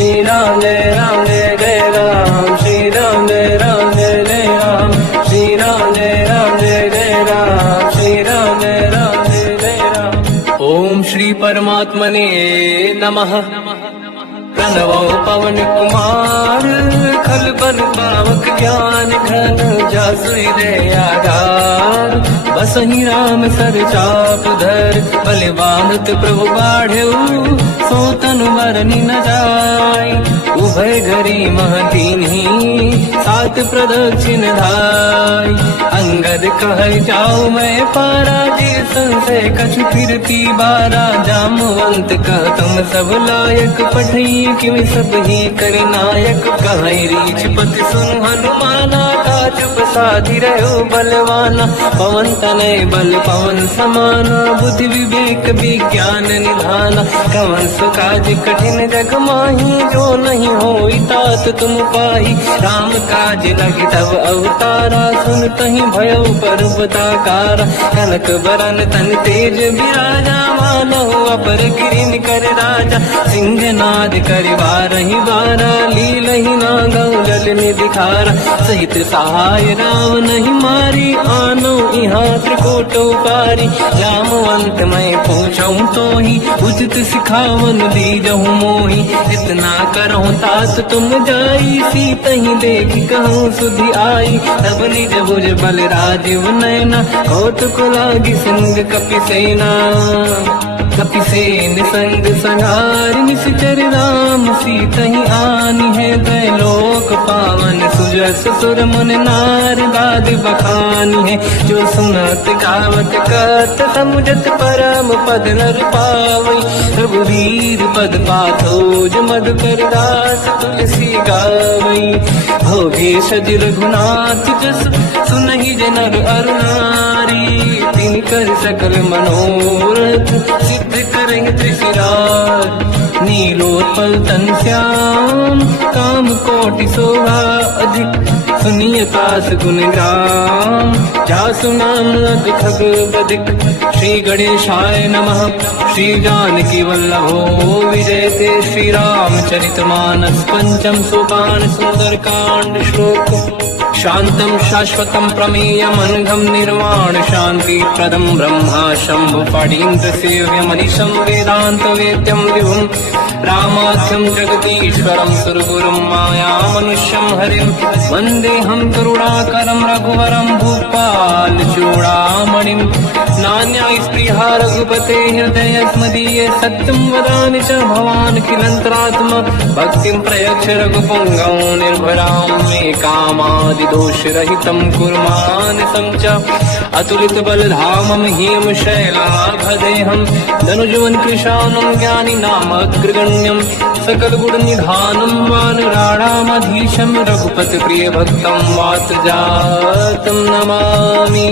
श्री राम जय जय राम, श्री राम जय जय राम, श्री राम जय जय राम, श्री राम जय जय राम। ओम श्री परमात्मने नमः। प्रणवो पवन कुमार, खल बल पावक ज्ञान घन, जासु हृदय आधार। बसहि राम सर चाप धर, बलवानत प्रभु बाढ़ऊ, सो तनु मरनि न जाय। उभय घरी महदीन्ही, सात प्रदक्षिण धाय। अंगद कह जाऊ मैं पारा, जी संशय कछु फिरती बारा। जामवंत कह तुम सब लायक, पठई किम सब ही कर नायक। कहीं रीछ पति सुन हनुमाना, काज प्रसादी रहो बलवाना। पवन तनय बल पवन समाना, बुद्धि विवेक विज्ञान निधाना। कवन सुकाज कठिन जग माही, जो नहीं होई तात तुम पाही। राम काज लगी तब अवतारा, सुन तहि भयो पर्वताकारा। कनक बरन तन तेज बिराजा, मानहु अपर गिरिन कर राजा। सिंहनाद करिवारहि बारा, लीलहि नागौ जल निधिखारा। सहित सहाय राम नहीं मारी, आनो इहाँ त्रिकोट उपारी। जामवंत मैं पूछऊँ तोहि, उचित सिखावन दीजहु मोहि। इतना करहु तात तुम जाई, सीतहि देख कहूँ सुधि आई। तब निज भुज बल राजीव नैना, कौतुक लागी सिंह कपिसेना। कपिसेन संग संहार, निश्चर राम सीतहि आनी है। त्रैलोक पावन सुजस सुर मुन नार, गाद बखानी है। जो सुनत गावत कत, समुझत परम पद नर पावई। रघुवीर पद पाथोज, मधुकर दास तुलसी गावई। भोगे सज रघुनाथ जस, सुनहि जनर अरु नारी। तिन कर सकल मनोरथ, सिद्ध करें त्रिशिरार। नीलोत्पल तन श्याम, काम कोटि शोभा अधिक। सुनिय तास गुण ग्राम, जासु नाम अग खग बदिक। श्री गणेशाय नमः। श्री जानकी वल्लभो विजयते, श्री रामचरित मानस। पंचम सोपान सुंदर कांड श्लोक। शांतं शाश्वतं प्रमेयम्, अनघं निर्वाण शांति प्रदं। ब्रह्मा शंभु फणीन्द्र सेव्यमनिशं, वेदांत वेद्यं विभुं। रामाख्यं जगदीश्वरं, सुरगुरुं मायामनुष्यं हरिं। वन्देऽहं करुणाकरं रघुवरं, भूपाल चूडामणिं। नान्या स्पृहा रघुपते हृदयस्मदीये, सत्यं वदामि च भवान् खिलन्तरात्मा। भक्तिं प्रयच्छ रघुपुङ्गं, निर्भरां मे कामादिदोषरहितं कुर्मानिसं च। अतुलित बलधामं हेम शैलाभदेहं, धनुजवन कृशानं ज्ञानी नाम अग्रगण्यं। सकल गुण निधानं वानराणामधीशं, रघुपति प्रिय भक्तं वातजातं नमामि।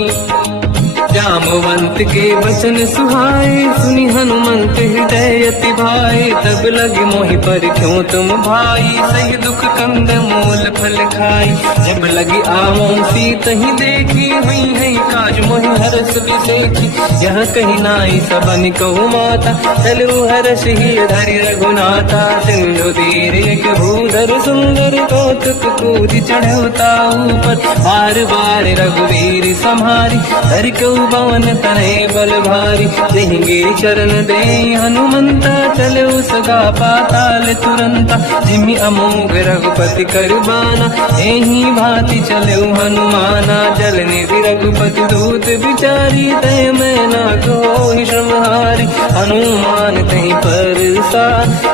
जामवंत के वचन सुहाए, सुनि हनुमंत हृदय अति भाए। तब लगे मोहि पर क्यों तुम भाई, सही दुख कंद मूल फल खाई। जब लगी आवों सीतहि देखी, हुई है काज मोहि हरस बिसेखी। यह कही नाई सबन कहु माता, चलु हरष ही धरि रघुनाथा। सिंधु तीर एक भूधर सुंदर, कौतुक कूदि चढ़ौता ऊपर। बार बार रघुवीर सम्हारी, धरि कहु पवन तनय बल भारी। देंगे चरण दे हनुमंता, चले सगा पाताल तुरंता। जिमि अमोघ रघुपति कर बाना, एही भांति चले हनुमाना। जल निधि रघुपति दूत विचारी, तय मैं ना कोहि श्रमहारी। हनुमान तहि परसा,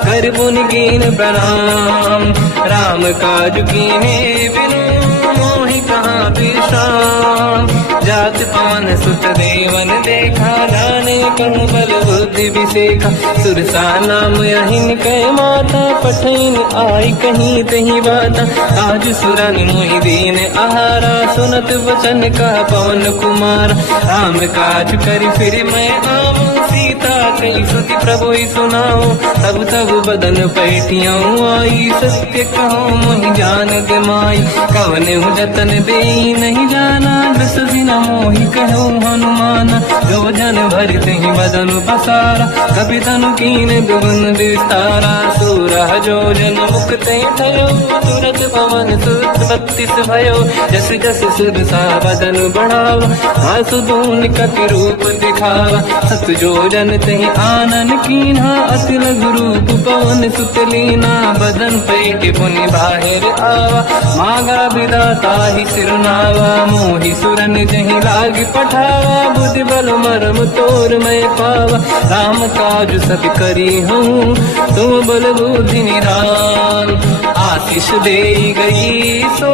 कर पुन कीन प्रणाम। राम काज कीन्हे बिनु, मोहि कहाँ विश्राम। जात पान सुत देवन देखा, जाने कहूँ बल बुद्धि विसेखा। सुरसा नाम अहिन कह माता, पठैन आई कहीं तही बाता। आज सुरन मोहि दीन आहारा, सुनत वचन का पवन कुमार। राम काज करि फिर मैं आऊँ, सीता कई सुति प्रभु सुनाऊँ। तब तब बदन पैठियाँ आई, सत्य कहो मोहि जान गमाई। कवन जतन दे नहीं जाना, दस दिन मोहि कहो हनुमान। जो जन भरते ही बदन पसारा, कपि तनु कीन दुगुन विस्तारा। सूरह जो जन मुक्ते थयो, तुरत पवन सुत 32 भयो। जस जस सुर सा बदन बढ़ावा, आसु दून कपि रूप दिखावा। सत जो जन तहि आनन कीन्हा, अति लघु रूप पवन सुत लीना। बदन पेट पुनि बाहिर आवा, मांगा विधाता ही सिरनावा। मोहि सुरन जहि लाग पठावा, बुद्धि बल मरम तोर मैं पावा। राम काज सब करी हूँ, तुम बल बुद्धि निधान। आशीष दे गई सो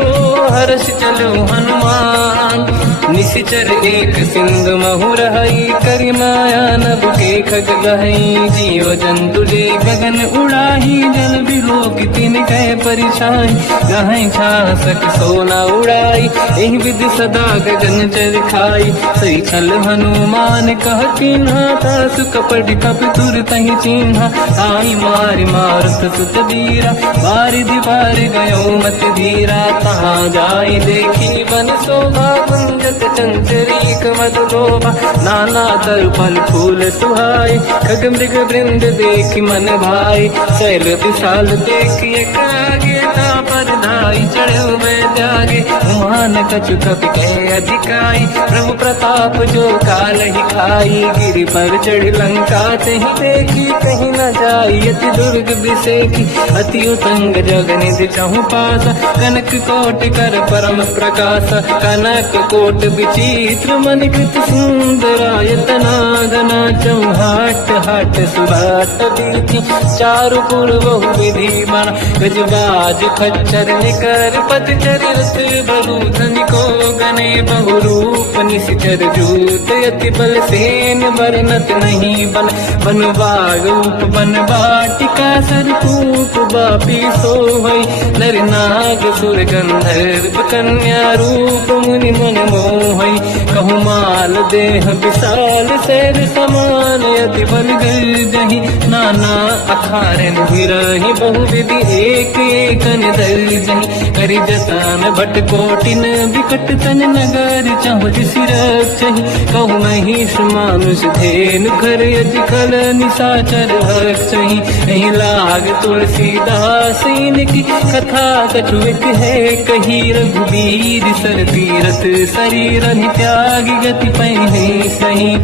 हर्ष चलो हनुमान। निशिचर एक सिंधु महु रही, करि माया नभ के खग गहई। जीव जंतु ले गगन उड़ाही, जल बिलोक तिन कह परिछाई। गहई छासक सोना उड़ाई, एहि विधि सदा गगन चर खाई। सही छल हनुमान कह कीन्हा, तासु कपट कप तुर तहि चिन्हा। आई मारि मारुत सुत वीरा, बारिधि पार गयो मत धीरा। तहाँ जाई देखी बन शोभा, कुंजत चंचरीक मधु लोभा। नाना तर फल फूल सुहाई, खग मृग वृंद देखी मन भाई। शैल विशाल देखी एक आगे, पर धाई चढ़ो मैं त्यागे। मान कछु कपि कह अधिकाई, प्रभु प्रताप जो काल ही खाई। गिरि पर चढ़ लंका तहि देखी, कहीं न जाई अति दुर्ग बिसेकी। अति उत्तंग जग निधि चहु पासा, कनक कोटि कर परम प्रकाश। कनक कोट विचित्र मन कृत सुंदरायतना। घना चौहाट हाट सुभाट दीति, चारु पुर बहु विधि बना। गजबाज खच्चर निकर पतचर रथ, बहु धनिको गने बहु रूप। निशिचर जूत अति बल सेन, बरनत नहीं बन। बन बाग रूप बन बाटिका, सरकूप बापी सोहई। नर नाग सुर गंधर्व कन्या, रूप मुनि मन मोहई। कहु माल देह विशाल, शैर समान अति बल गर्जहि। नाना अखारन भिरहि, बहु विधि एक एकन दर्जहि। करि जतन भट कोटिन, विकट तन नगर चाहु सिरक्षहि। कहु महिष मानुष धेनु, खर अजखल निशाचर भक्षहि। एहि लाग तुलसीदास इनकी, कथा कछु एक है कही। रघुबीर सर तीरथ शरीर, त्यागी गति पहि सही।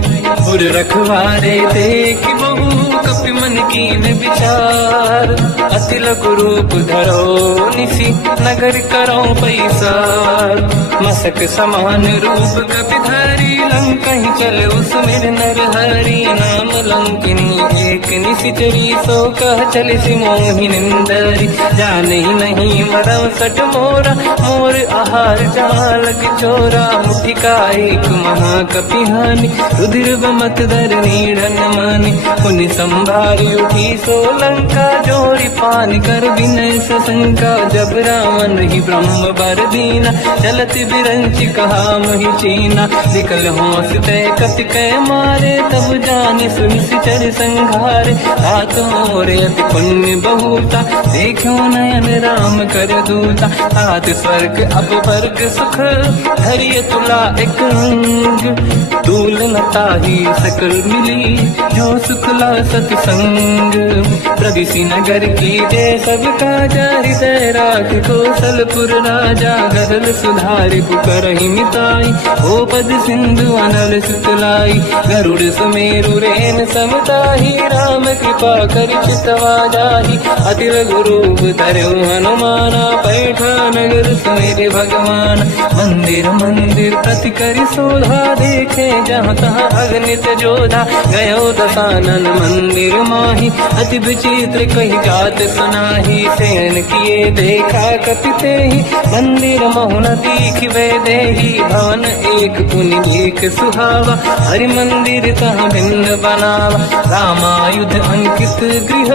उर रखवारे देख बहु, कपि मन कीन विचार। अति लघु रूप धरो निशि, नगर करो पैसार। मसक समान रूप कपि धरी, लंकहि चलो सुमिर नर हरि। नाम लंकिनी एक निशिचरी, सो कह चलिसि मोहि निंदरी। जाने नहीं मरम सट मोरा, मोर आहार जालक चोरा। मुठिका एक महाकपि हानि, रुधिर बमत धर नीड़न मानि। पुनि संभारी उठी सो लंका, जोरी पानी कर विनय सशंका। जब रावण ही ब्रह्म बर दीना, चलत बिरंच कहा मोहि चीना। निकल होश तय कपि कह मारे, तब जाने सुन सिचर संघारे। हाथ मोरे अति पुण्य बहुता, देखो नयन राम कर दूता। हाथ स्वर्ग अब वर्ग सुख, धरिय तुला एक अंग। दूल नताही सकल मिली, जो सुखला सतसंग। प्रदिशि नगर की जय सब काजा, हृदय राख कौशलपुर राजा। गरल सुधारि पुकरहि मिताई, ओ पद सिंधु अनल सुतलाई। गरुड़ सुमेरु रेन समताही, राम कृपा करि चितवा जाहि। अति लघु रूप धरऊ हनुमाना, पैठा नगर सुमेरि भगवान। मंदिर मंदिर प्रति करि शोधा, देखे जहाँ तहाँ अगणित जोधा। गयो दशानन मंदिर माही, अति विचित्र कही जात सुनाही। सेन किए देखा कपि तेहि, मंदिर महु न दीखिबे देहि। भवन एक पुनि एक सुहावा, हरि मंदिर तहाँ भिन्न बनावा। रामायुध अंकित गृह,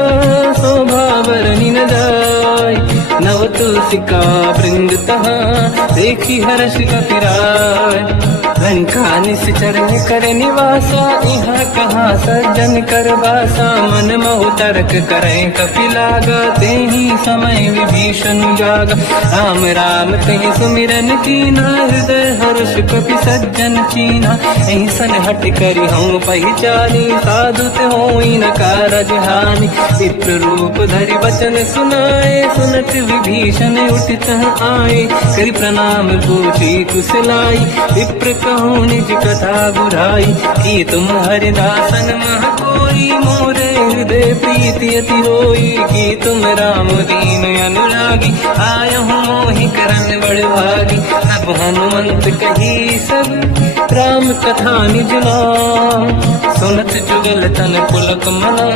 शोभा बरनि न जाय। नव तुलसी का वृंद तहाँ देखी हर्ष कपिराय। लंका निश्चर कर निवासा यहाँ कहाँ सज्जन कर वासा। मन मोह तर्क करें कपिलागा तेहि समय विभीषण जागा। राम राम तेहि सुमिरन कीना हृदय हर्ष कपि सज्जन चीना। ऐसन हट करी हूँ पहचानी साधु ते होई न कारज हानि। विप्र रूप धरि वचन सुनाए सुनत विभीषण उठित आए। करि प्रणाम पूछी कुशलाई विप्र कहूँ निज कथा बुराई। कि तुम हरिदासन मह कोई मोरे हृदय प्रीति अति होई। कि तुम राम दीन अनुरागी आयहु मोहि करन बड़ भागी। तब हनुमंत कही सब राम कथा निज नाम। सुनत जुगल तन पुलक मना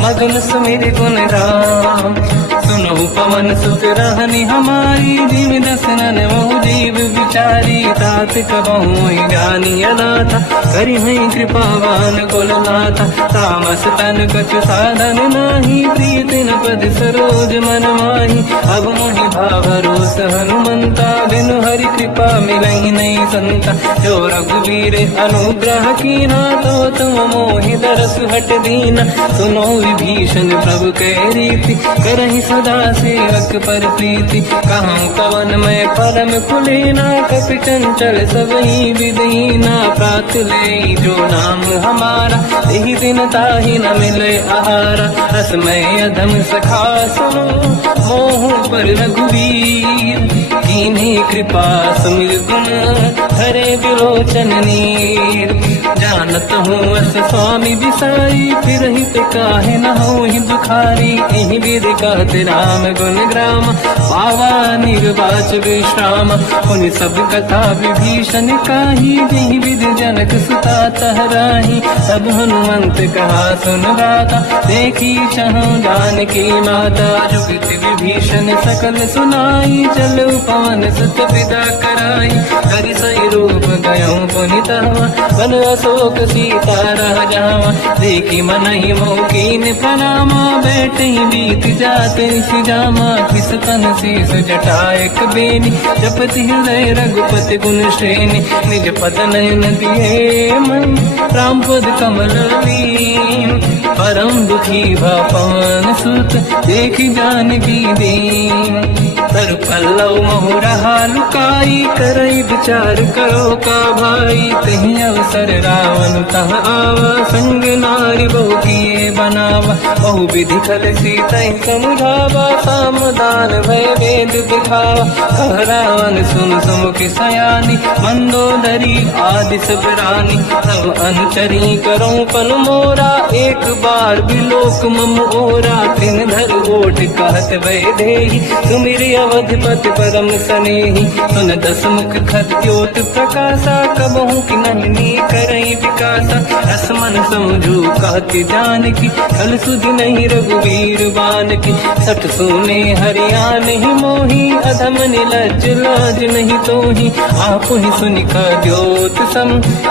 मगन सुमिर गुण राम। सुनहु पवन सुत रहनि हमारी जीव दसनन मोह जीव विचारी। तात कबहु जानी अनाथा करि हई कृपावान कुलनाथा। तामस तन कछु साधन नाही प्रीत न पद सरोज मन माही। अब मोहि भावरोस हनुमंता बिनु हरि कृपा मिलहि नहीं संता। जो रघुवीर अनुग्रह कीना तो तुम मोहि दरस हट दीना। सुनो विभीषण प्रभु के रीति करहि सदा सेवक पर प्रीति। कहूँ कवन मैं परम कुलीना कपि चंचल सबहि विदीना। प्रात ले जो नाम हमारा यही दिन ताहि न मिले आहारा। रसमय अधम सखा सुनो मोह पर रघुवीर। कीन्ही कृपा सुमिर गुण हरे विलोचन नीर। जानत हूँ अस स्वामी बिसाई फिर हित काहे न होहि दुखारी। एहि विधि कहत राम गुण ग्राम पावा निर्वाच विश्राम। उन सब कथा विभीषण काही जेहि विधि जनक सुता तहराही। तब हनुमंत कहा सुन गाता देखी चहु जानकी माता। जुगत विभीषण सकल सुनाई चलु पवन सुत पिता कराई। करि सही रूप गयऊँ पुनितवा बन अशोक सीता रह जावा। देखी मनहि मोह कीन प्रणामा बैठे बीत जाते सिजामा। किस तन शीस जटायक बेनी जपति हृदय रघुपति गुण श्रेणी। निज पद नयन दिए मन राम पद कमल लीन। परम दुखी भा पवन सुत देखी जानकी दीन। तर पल्लव मोह रहा लुकाई करई विचार करो का भाई। तही अवसर रावण तह आवा संग नारी बहु किए बनावा। बहु विधि खल सीता समुझावा सामदान भय वेद दिखावा। कह रावण सुन सुमुख सयानी मंदोदरी आदि सब रानी। सब अनुचरी करो पन मोरा एक बार बिलोक मम ओरा। तिन धर ओट कहत भय देहि सुमिरि अवधपति परम सनेहि। सुन दस मुख खद्योत प्रकाशा कबहु कि नहिनी करई विकासा। असमन समझू कहती जानकी कल सुधि नहीं रघुवीर बानकी। सठ सुने हरिया नहीं मोही अधम निलज लाज नहीं तोही। आप ही सुनि द्योत सम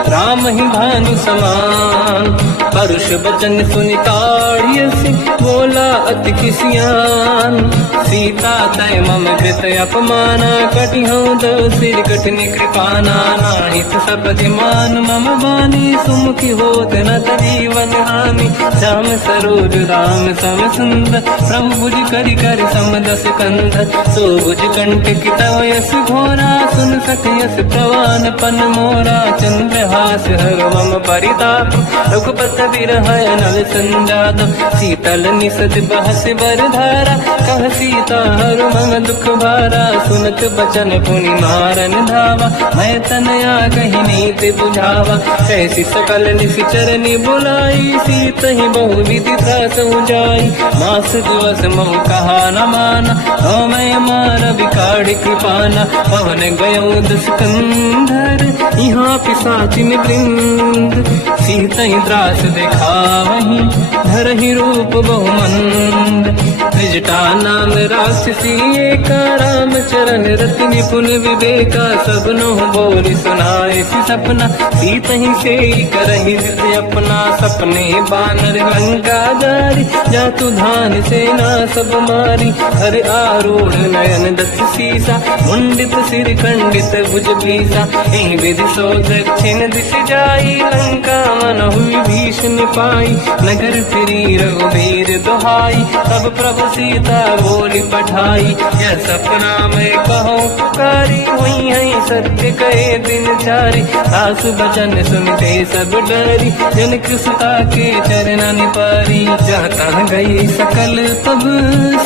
राम ही भानु समान। परुष बचन सुनि ताड़ियसि बोला अति किसियान। सीता तय मम कृत अपमाना कटिहूँ दो सिर कठिन कृपाना। नाहित सपदि मान मम बानी सुमुखी होत न जीवन हानि। श्याम सरोज राम सम सुंदर प्रभु भुज करि कर समदस कंध। सो भुज कंठ तव यस घोरा सुन सक यस प्रवान पन मोरा। चंद्रहास हर मम परिताप रघुपत बिरह नल संजात। शीतल निसत बहस बरधारा कह सीता हर मम दुख भारा। सुनत बचन पुनि मारन धावा मैं तनया कही नीति बुझावा। कैसी सकल निश्चरनि बुलाई सीत ही बहु विधि त्रास जाई। मास दिवस मोह कहा न माना तो मैं मार बिकाड़ कृपाना। पवन गयो दस कंधर यहाँ पिशाचिन वृंद। सीत ही त्रास दिखावहीं धरहि रूप बहुमंद। त्रिजटा नाम राक्षसी एका, राम चरण रति निपुण विवेका, सबनो बोल सुनाए सी सपना, सीत ही से करहि जित अपना, सपने बानर लंका जारी, जातु धान सेना सब मारी, हर आरूढ़ नयन दस सीसा, मुंडित सिर खंडित भुज बीसा, एहि विधि सो दक्षिण दिश जाई, लंका मन हुई भीषण पाई, नगर फिरी रघुबीर दुहाई, तब प्रभु सीता बोली पठाई, यह सपना मैं कहूँ पुकारी, हुई है सत्य कहे दिन चारी, सासु बचन सुनते सब डरी, जनक सुता के चरण पारी, जहाँ तहाँ गई सकल तब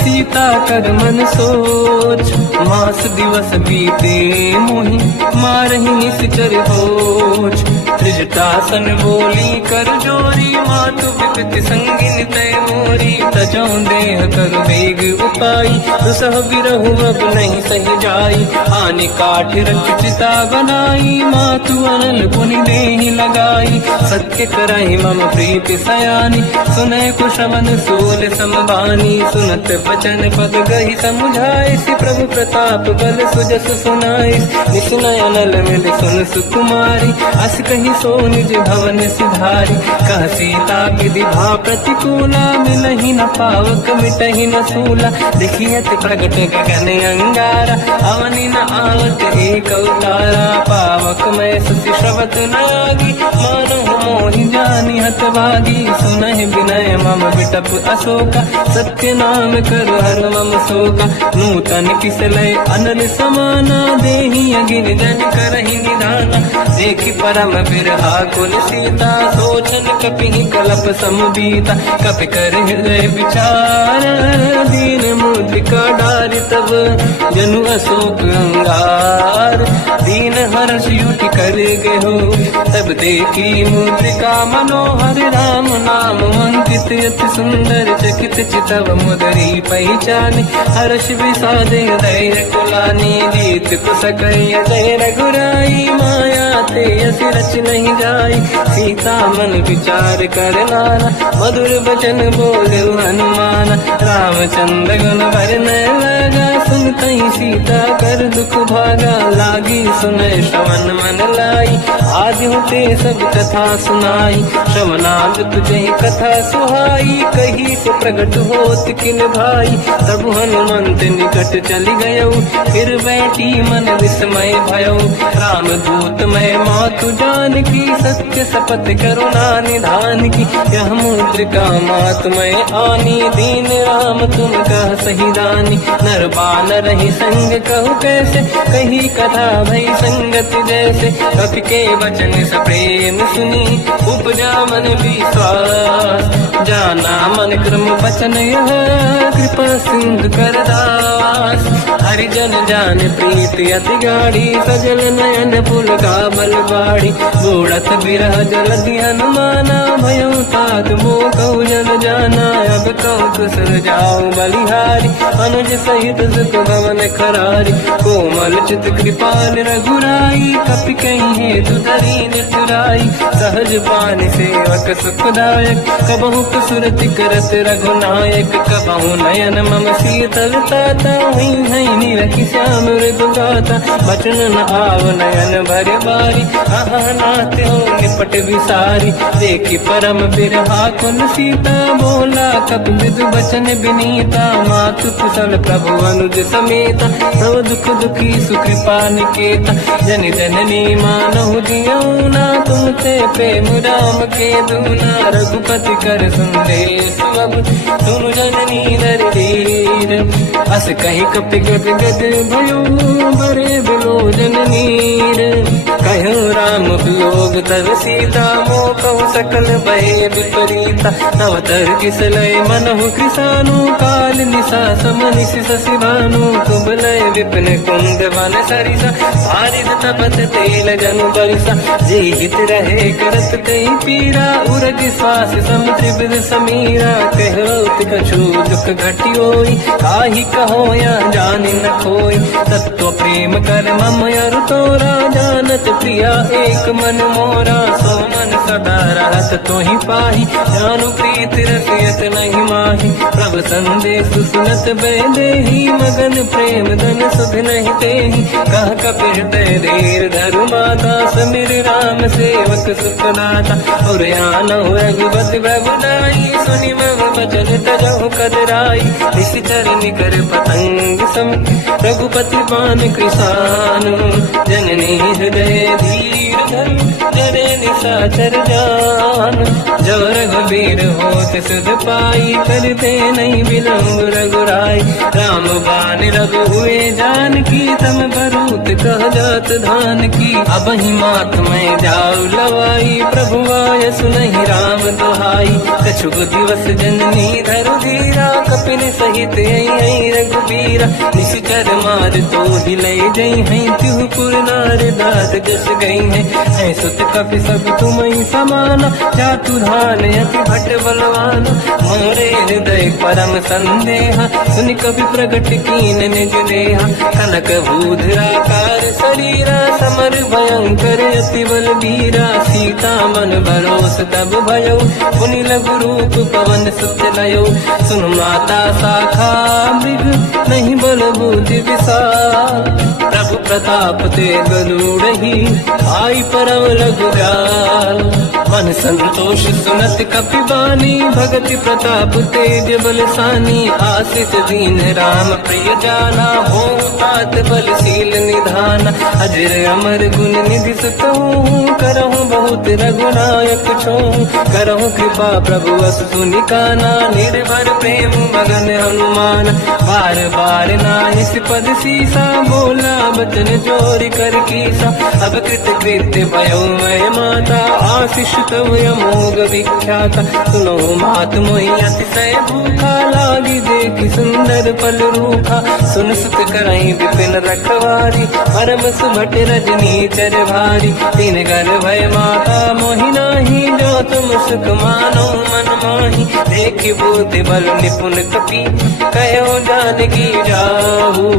सीता कर मन सोच, मास दिवस बीते मोहि मारहि निश्चर होच, त्रिजटासन बोली कर जोरी, मातु विपति संगिन तय मोरी, तजौ देह कर वेग उपाई, दुसह बिरहु अब नहीं सही जाई, आने काठ रख चिता बनाई, मातु अनल पुनि देहि लगाई, सत्य कराई मम प्रीति सयानी, सुनय कुशवन सूल समबानी, सुनत बचन पद गहि समुझाए, सि प्रभु प्रताप बल सुजस सुनाई, निसुनय अनल मिल सुन सुकुमारी, अस कहि सो निज भवन सिधारी, कह सीता विधि भा प्रतिकूला, मिलहि न पावक मिटहि न सूला, देखियत प्रगट गगन अंगारा, अवनि न आवत एक अवतारा, पावक मैं सुति श्रवत न आगी, मानो मोहि जानि हत भागी, सुनहि विनय मम विटप अशोका, सत्य नाम कर हर मम शोका, नूतन किसलय अनल समाना, देहि अगिन जन करहि निधाना, देखि परम बिरहा कुल सीता, सोचन कपिहि कलप समबीता, कपि कर हृदय विचार, दीन मुद्रिका डारि तब जनु अशोक अंगार, दीन हर्ष युति कर गेहु, तब देखी मुद्रिका मनोहर, राम नाम अंकित अति सुंदर, चकित चितव मुदरी पहचानी, हर्ष विषादे धैर्य कुलानी, जीत कुसकय जय रघुराई, माया ते अस रच नहीं जाई, सीता मन विचार कर नाना, मधुर बचन बोले हनुमान, रामचंद्र गुण वरनय लगा, सुनतहि सीता कर दुख भागा, लागी सुनय श्रवण मन लाई, आदि होते सब कथा सुनाई, श्रवणाद तुझे कथा सुहाई, कही से प्रगट होत किन भाई, तब हनुमंत निकट चली गयो, फिर बैठी मन विस्मय भयो, राम दूत मैं मातु जान की, सत्य शपथ करुणा निधान की, यह मुद्रिका मात मैं आनी, दीन राम तुम कह सही दानी, नर बानर ही संग कहु कैसे, कही कथा भई संगत जैसे, कपि के वचन सप्रेम सुनी, उपजा मन विश्वास, जाना मन क्रम वचन यह, कृपा सिंधु कर दास, हरिजन जान प्रीति अति गाढ़ी, सजल नयन पुल का बल बाड़ी, बूढ़त बिरह जलधि हनुमाना, भयो तात मोह कहु जन जाना, अब कहु कुशल जाओ बलिहारी, अनुज सहित सुत भवन खरारी, कोमल चित कृपाल रघुराई, कपि कहीं हेतु दरीन तुराई, सहज पान सेवक सुखदायक, कबहु कसुरति करत रघुनायक, कबहु नयन मम शीतल ताता, हुई है नीरखि श्याम मृदुगाता, बचन न आव नयन भर बारी, आहा नाथ हो निपट विसारी, देखि परम बिरहा कुल सीता, बोला कपि मृदु बचन विनीता, मातु कुशल प्रभु अनुज समेता, सब दुख दुखी सुकृपा निकेता, जन जननी मानहु जियौना, तुम ते प्रेम राम के दूना, रघुपति कर संदेश अब सुनु जननी नर धीर, अस कहि कपि गद गद भयो, बरे बिलोचन नीर, कहो राम वियोग तब सीता, मोह कहु सकल भय विपरीता, नव तर किसलय मनहु कृसानु, काल निशा समनिश शशि भानु, कुबलय विपिन कुंद वन सरिसा, पारिद तपत तेल जनु बरिसा, जे हित रहे करत कई पीरा, उरग श्वास सम त्रिविध समीरा, कहत कछु दुख घटी होई, काहि कहो या जानि न खोई, तत्व प्रेम कर मम अरु तोरा, जानत प्रिया एक मन मोरा, सो मन सदा रहत तो ही पाही, जानु प्रीत रसियत नहीं माही, प्रभु संदेश सुनत बैदेही, मगन प्रेम धन सुध नहीं तेही, कह कपि हृदय धीर धरु माता, समीर राम सेवक सुखदाता, और आनहु रघुपति प्रभुदाई, सुनि मम बचन तजहु कदराई, निश्चर निकर पतंग सम, रघुपति पान कृसानु, जननी हृदय धीर धरु, जरे निशाचर जान, जो रघुबीर होत सुध पाई, करते नहीं विलम्ब रघुराई, राम बान रघु हुए जानकी, तम भरूत कह जात धान की, अब ही मात में जाऊ लवाई, प्रभु आय सुनहि राम दुहाई, कछुक दिवस जननी धरु धीरा, कपिन सहित आई रघुबीरा, निश्चर मार तो हिलै जई हैं, तिहु पुर नार दात जस गई है, सुत कपि सब तुमहि समाना, जातु धान अति भट बलवाना, मोरे हृदय परम संदेहा, सुनि कपि प्रगट कीन निज देहा, कनक भूधराकार शरीरा, समर भयंकर अति बल बीरा, सीता मन भरोस तब भयो, पुनि लघु रूप पवन सुत लयो, सुन माता शाखा मृग नहीं बल बुद्धि विशाल, प्रभु प्रताप ते गरुड़हि, आई परम रघुराल, मन संतोष सुनत कपि बानी, भगति प्रताप तेज बलसानी, आशीष दीन राम प्रिय जाना, हो तात बलशील निधाना, अजर अमर गुण निधि सुतहु, करहु बहुत रघुनायक छोहु, करहु कृपा प्रभु अस सुनि काना, निर्भर प्रेम मगन हनुमान, बार बार नाहिस पद सीसा, बोला बचन जोरि कर कीसा, अब कृत कृत्य भयो मैं माता, आशीष तव अमोघ विख्याता, सुनो मात मोहि अतिशय भूखा, लागी देखि सुंदर फल रूखा, सुन सुत करहि विपिन रखवारी, परम सुभट रजनी चर भारी, तीन घर भय माता मोहि नाही, जो तुम सुख मानो मन माही, देखि बुद्धि बल निपुण कपि, कहो जानकी जाहू,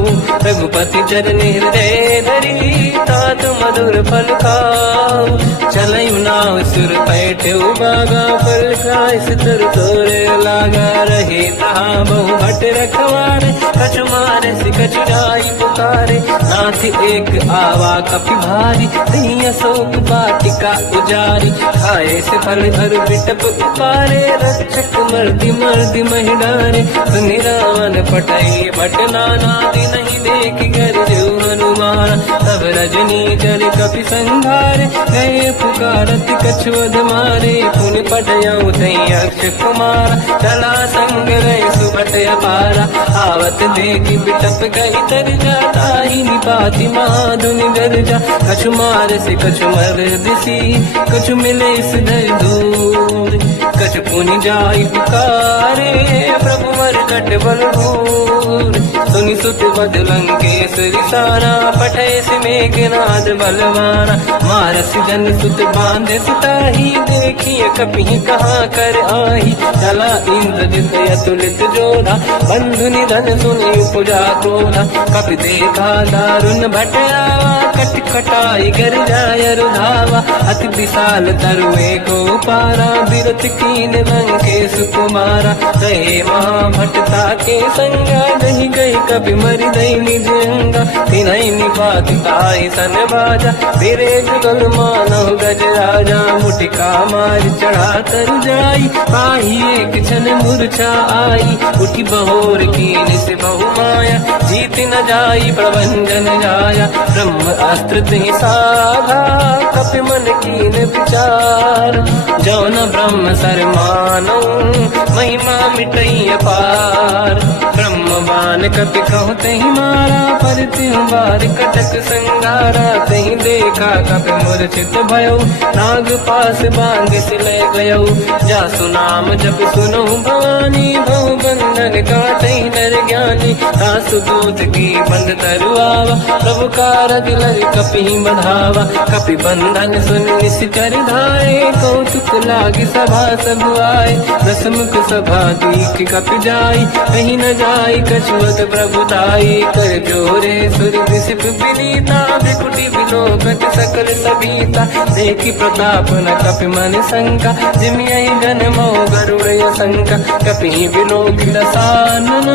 रघुपति चरण हृदय धरी, तात मधुर फल खाऊ, चलयु नाव सुर पैठे बागा, फल खाय सितर तोरे लागा, रहे तहाँ बहु भट रखवारे, कछु मारे सि कछु जाई पुकारे, नाथ एक आवा कपि भारी, दही अशोक वाटिका उजारी, खाए से फल हर बिटप उपारे, रक्षक मर्दि मर्दि महि डारे, सुनि रावण पटई भट नाना, नहीं देख कर जो हनुमान, तब रजनी जल कपि संघारे, गए पुकारत कछुअध मारे, पुनि पटयऊ तई अक्ष कुमार, चला संग रहे सुभट अपारा, आवत देखि बिटप कहि तर जाता, ही निपाति महाधुनि गरजा, कछु मार से कछु मर दिसी, कछु मिले सिधर दूर, कछु पुनि जाई पुकारे, प्रभु मर कट बल भूर, सुनि सुत बद लंकेश रिसाना, पठय से मेघनाद बलवाना, मारस जन सुत बांधे सिताही, देखिए कपि कहाँ कर आही, चला इंद्रजित अतुलित जोधा, बंधु निधन सुनि उपजा क्रोधा, कपि देखा दारुण भट आवा, कट कटाई गर जाय रुधावा, अति विशाल तरुए को पारा, बिरत कीन लंकेश कुमारा, गए महाभटता के संगा, दही गई कपि मरि दई निज अंगा, तिनहि निपाति ताहि सन बाजा, बिरे जुगल मानव गज राजा, मुटिका मार चढ़ा तर जाई, पाही एक क्षण मूर्छा आई, उठी बहोर कीन से बहु माया, जीत न जाई प्रभंजन जाया, ब्रह्म अस्त्र तिहि साधा, कपि मन कीन विचार, जौन ब्रह्म सर मानो, महिमा मिटई अपार, ब्रह्म बान कपि कहु तहि मारा, पर तिहु बार कटक संगारा, तहि देखा कपि मूर्छित भयो, नाग पास बांग सिलय गयो, जासु नाम जप सुनो भवानी, भव बंधन काटहि नर ज्ञानी, दासु दूत की बंध तरुआवा, प्रभु कारज लय कपि बधावा, कपि बंधन सुन निश्चर धाये, कौतुक हस लागी सभा सब आए, दसमुख सभा दीख कप जाई, कहीं न जाई कछुअत प्रभुताई। कर जोरे सुर दिसिप विनीता, बिकुटी बिलोकत सकल सबीता। देखी प्रताप न कपि मन शंका, जिमियहि जन मोह गरुड़ शंका। कपि बिलोक दसानन,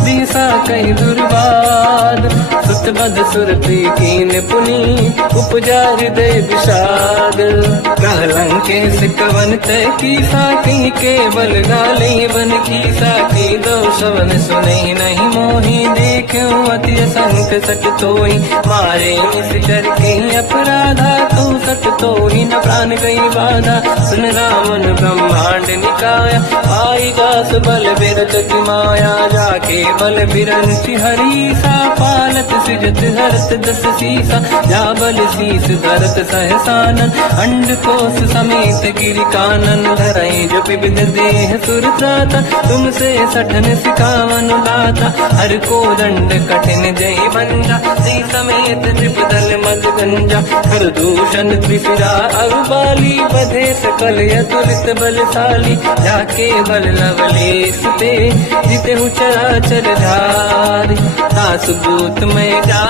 दिशा कहीं दुर्वाद। सुत बद सुरति कीन पुनी, उपजा हृदय विषाद। कहलंकेश कवन तय कीसा, कहीं केवल गाले बन कीसा। की दो सवन सुनहि नहीं मोहि, देखे अति संत सट तोहि। मारे निश्चर के अपराधा, तो सट तोहि न प्राण गई बाधा। सुन रामन ब्रह्मांड निकाया, आई जास बल बिरचति माया। जाके बल बिरंचि हरीसा, पालत सिजत हरत दस सीसा। जा बल शीस धरत सहसानन, अंड कोश समेत गिरि कानन। धरई जो विविध देह सुर त्राता, तुमसे सठन सिखावन दाता। हर को दंड कठिन जय बंजा, सी समेत त्रिपदल मद गंजा। हर दूषण त्रिशिरा अगुबाली, बधे सकल यतुलित बलशाली। जाके बल लवलेश ते, जिते चराचर धारी। दास दूत में जा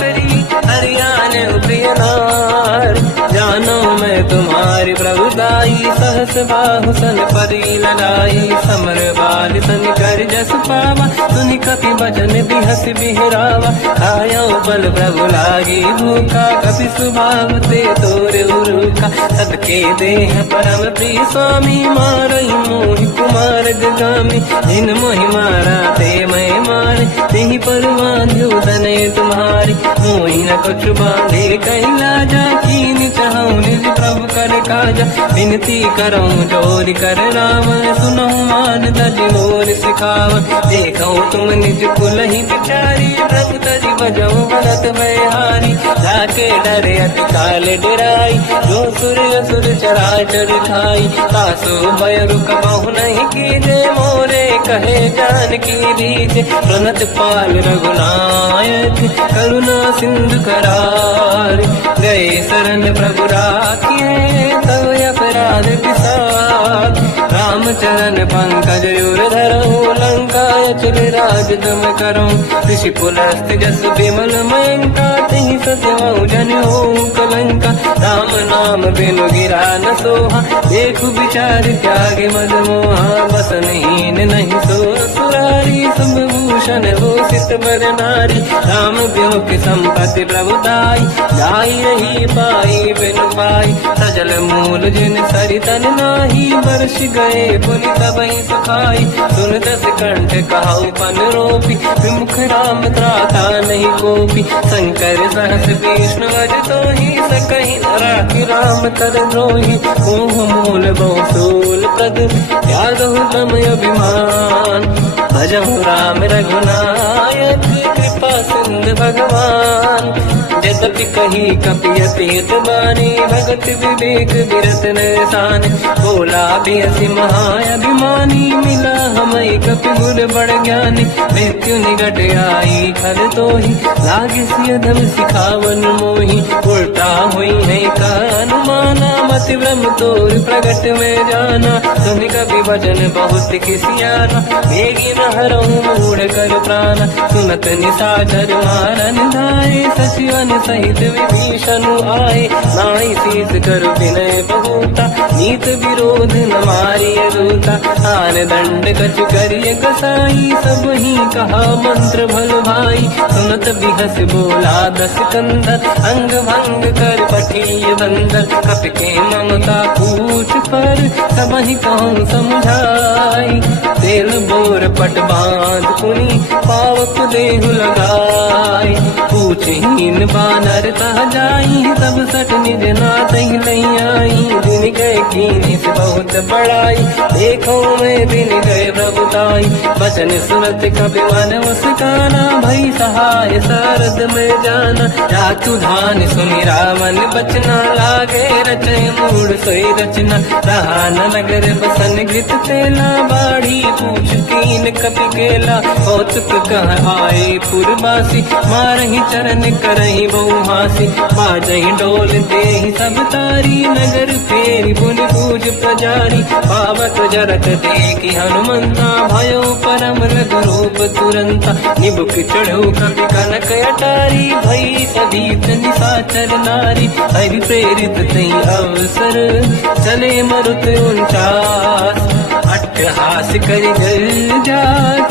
करी, हरियाण प्रिय नार। जानो मैं तुम्हारी प्रभुताई, सहस बाहु सन परी लगाई। समर बाल सन कर जस पावा, सुनि कपि भजन बिहस बिहरावा। आयो बल प्रभु लागी भूखा, कपि स्वभाव ते तोरे उरुखा। सबके देह परम प्रिय स्वामी, मारई मोहि कुमार गामी। जिन मोहि मारा ते मैं मारे, तेहि पर बांध्यो तनय तुम्हारी। मोहि न कछु बांधे कैलाजा, कीन चाहूं निज प्रभु कर काजा। विनती करऊं जोर कर राम, सुनऊं मान तज मोर सिखाव। देखऊं तुम निज कुल ही बिचारी, प्रभु तज बजऊं बनत मैं हारी। जाके डरे अति काल डराई, जो सुर असुर चराचर खाई। तासु भय रुक बहु नहीं कीजे, मोरे कहे जान की दीजे। प्रणत पाल रघुनायक, करुणा सिंधु करार। गए शरण प्रभु राखिए, तव अपराध विसार। रामचरण पंकज उर धरऊं, लंका अचल राज तुम करूं। ऋषि पुलस्त जस विमल मयंका, तिहि ससेवऊं जन होऊं कलंका। राम नाम बिनु गिरा न सोहा, देखु विचार त्यागे मद मोहा। बसनहीन नहीं सो सुरारी, सब भूषण हो सित बर नारी। राम ब्योह की संपत्ति प्रभुताई, जाई रही पाई बिनु पाई। सजल मूल जिन सरितन नाही, वर्ष गए पुनि तबहि सुखाई। सुन दस कंठ कहाऊ पन रोपी, विमुख राम त्राता नहीं कोपी। शंकर सहस विष्णु अज तोहि, सकहि न राखि राम कर द्रोही। मोह मूल बहु सूल प्रद, त्यागहु तम अभिमान। भजहु राम रघुनायक, कृपा सिंधु भगवान। यद्यपि कही कपियतीत बानी, भगत विवेक विरत नसान। बोला बेसी महाअभिमानी, मिला हमें कपि गुर बड़ ज्ञानी। मृत्यु निकट आई खल तोहि, लागे सियधम सिखावन मोहि। उल्टा हुई है का अनुमाना, मति ब्रह्म तोर प्रगट में जाना। सुनि कपि वचन बहुत किसियाना, बेगी न हरऊं मूढ़ कर प्राण। सुनत निशाचर मारन धारे, सचिवन सहित विभीषण आए। नाई शीस कर विनय बहुता, नीत विरोध न मारिय दूता। आन दंड कछ करिय कसाई, सब ही कहा मंत्र भल भाई। सुनत बिहस बोला दस कंधर, अंग भंग कर पठिय बंदर। कपि के ममता पूछ पर, सब ही कहूँ समझाई। तेल बोर पट बांध पुनि, पावक देहु लगाई। पूछहीन बानर तह जाई, तब सट निज नाथ ही नहीं आई। दिन गए कीनी से बहुत बड़ाई, देखो मैं दिन गए प्रभुताई। बचन सुनत कपि मन मुस्काना, भई सहाय सारद में जाना। जातु धान सुनि रावण बचना, लागे रचय मूढ़ सोई रचना। रहा न नगर बसन गृत तेला, बाढ़ी पूछ कीन कपि केला। कौतुक कह आए पुरवासी, मारहि चरण करही बहु हासी, बाजही ढोल देहि सब तारी, नगर फेरी पुन पूज प्रजारी, पावक जरत देखी हनुमंता, भयो परम लघु रूप तुरंता, निबुक चढ़ो कपि कनक अटारी, भई सभीत निशाचर नारी, हरि प्रेरित तई अवसर, चले मरुत 49, अट्टहास करि जल जा,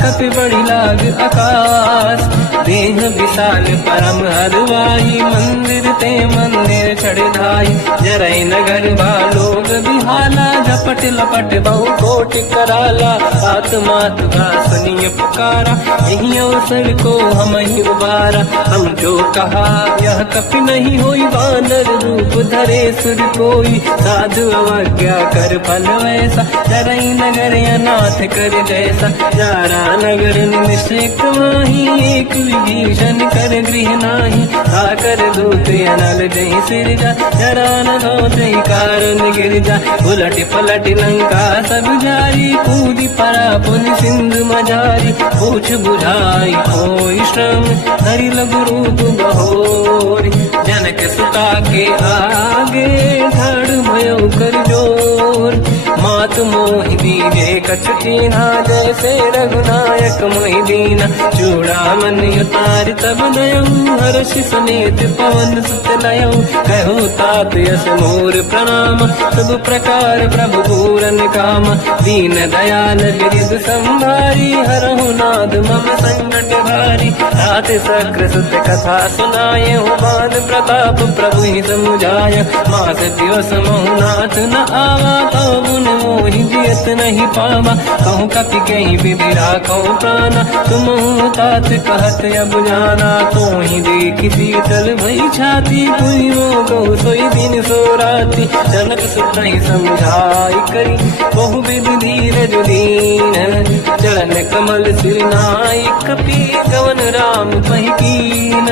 कपि बड़ी लाग आकाश, देह विशाल परम हरवाई, मंदिर ते मंदिर चढ़ धाई, जरई नगर बालोग बिहाला, झपट लपट बहु कोटि कराला, आत्मात का सुनिय पुकारा, यही अवसर को हम ही उबारा, हम जो कहा यह कपि नहीं होई, वानर रूप धरे सुर कोई, साधु अवज्ञा कर फल वैसा, जरई नगर अनाथ कर जैसा, जारा नगर निश्चित माही, एक विभीषण कर गृह नाही, आकर दूत अनल जय सिर जा, जरा न गौते कारण गिर जा, उलट पलट लंका सब जारी, कूदी परा पुन सिंधु मजारी, पूछ बुझाई कोई श्रम, हरि लघु रूप बहोरी, जनक सुता के आगे ठाड़ भयो कर जोर, मात मोहि दीजे कछ कीन्हा, जैसे रघुनायक मोहि दीना, चूड़ामन उतार तब नयऊ, हर्षि समेत पवन सुत लयऊ, कहो तात यस मोर प्रणाम, सब प्रकार प्रभु पूरन काम, दीन दयाल गिरिध संभारी, हरहु नाद मम संकट भारी, तात सक्र सुत कथा सुनाय, हो बान प्रताप प्रभु ही समुझाय, मास दिवस महु नाथ न आवा, तव गुण मोहि जियत नहीं पावा, कहूँ कपि कहीं विधि राखो प्राणा, तुम तात कहत अब जाना, तो ही देखी शीतल भई छाती, पुइयो को सोई दिन सो राती, जनक सुत ही समझाई करी, बहु विधि धीरज दीन, चरण कमल सिर नाई, कपि कवन राम पहि कीन,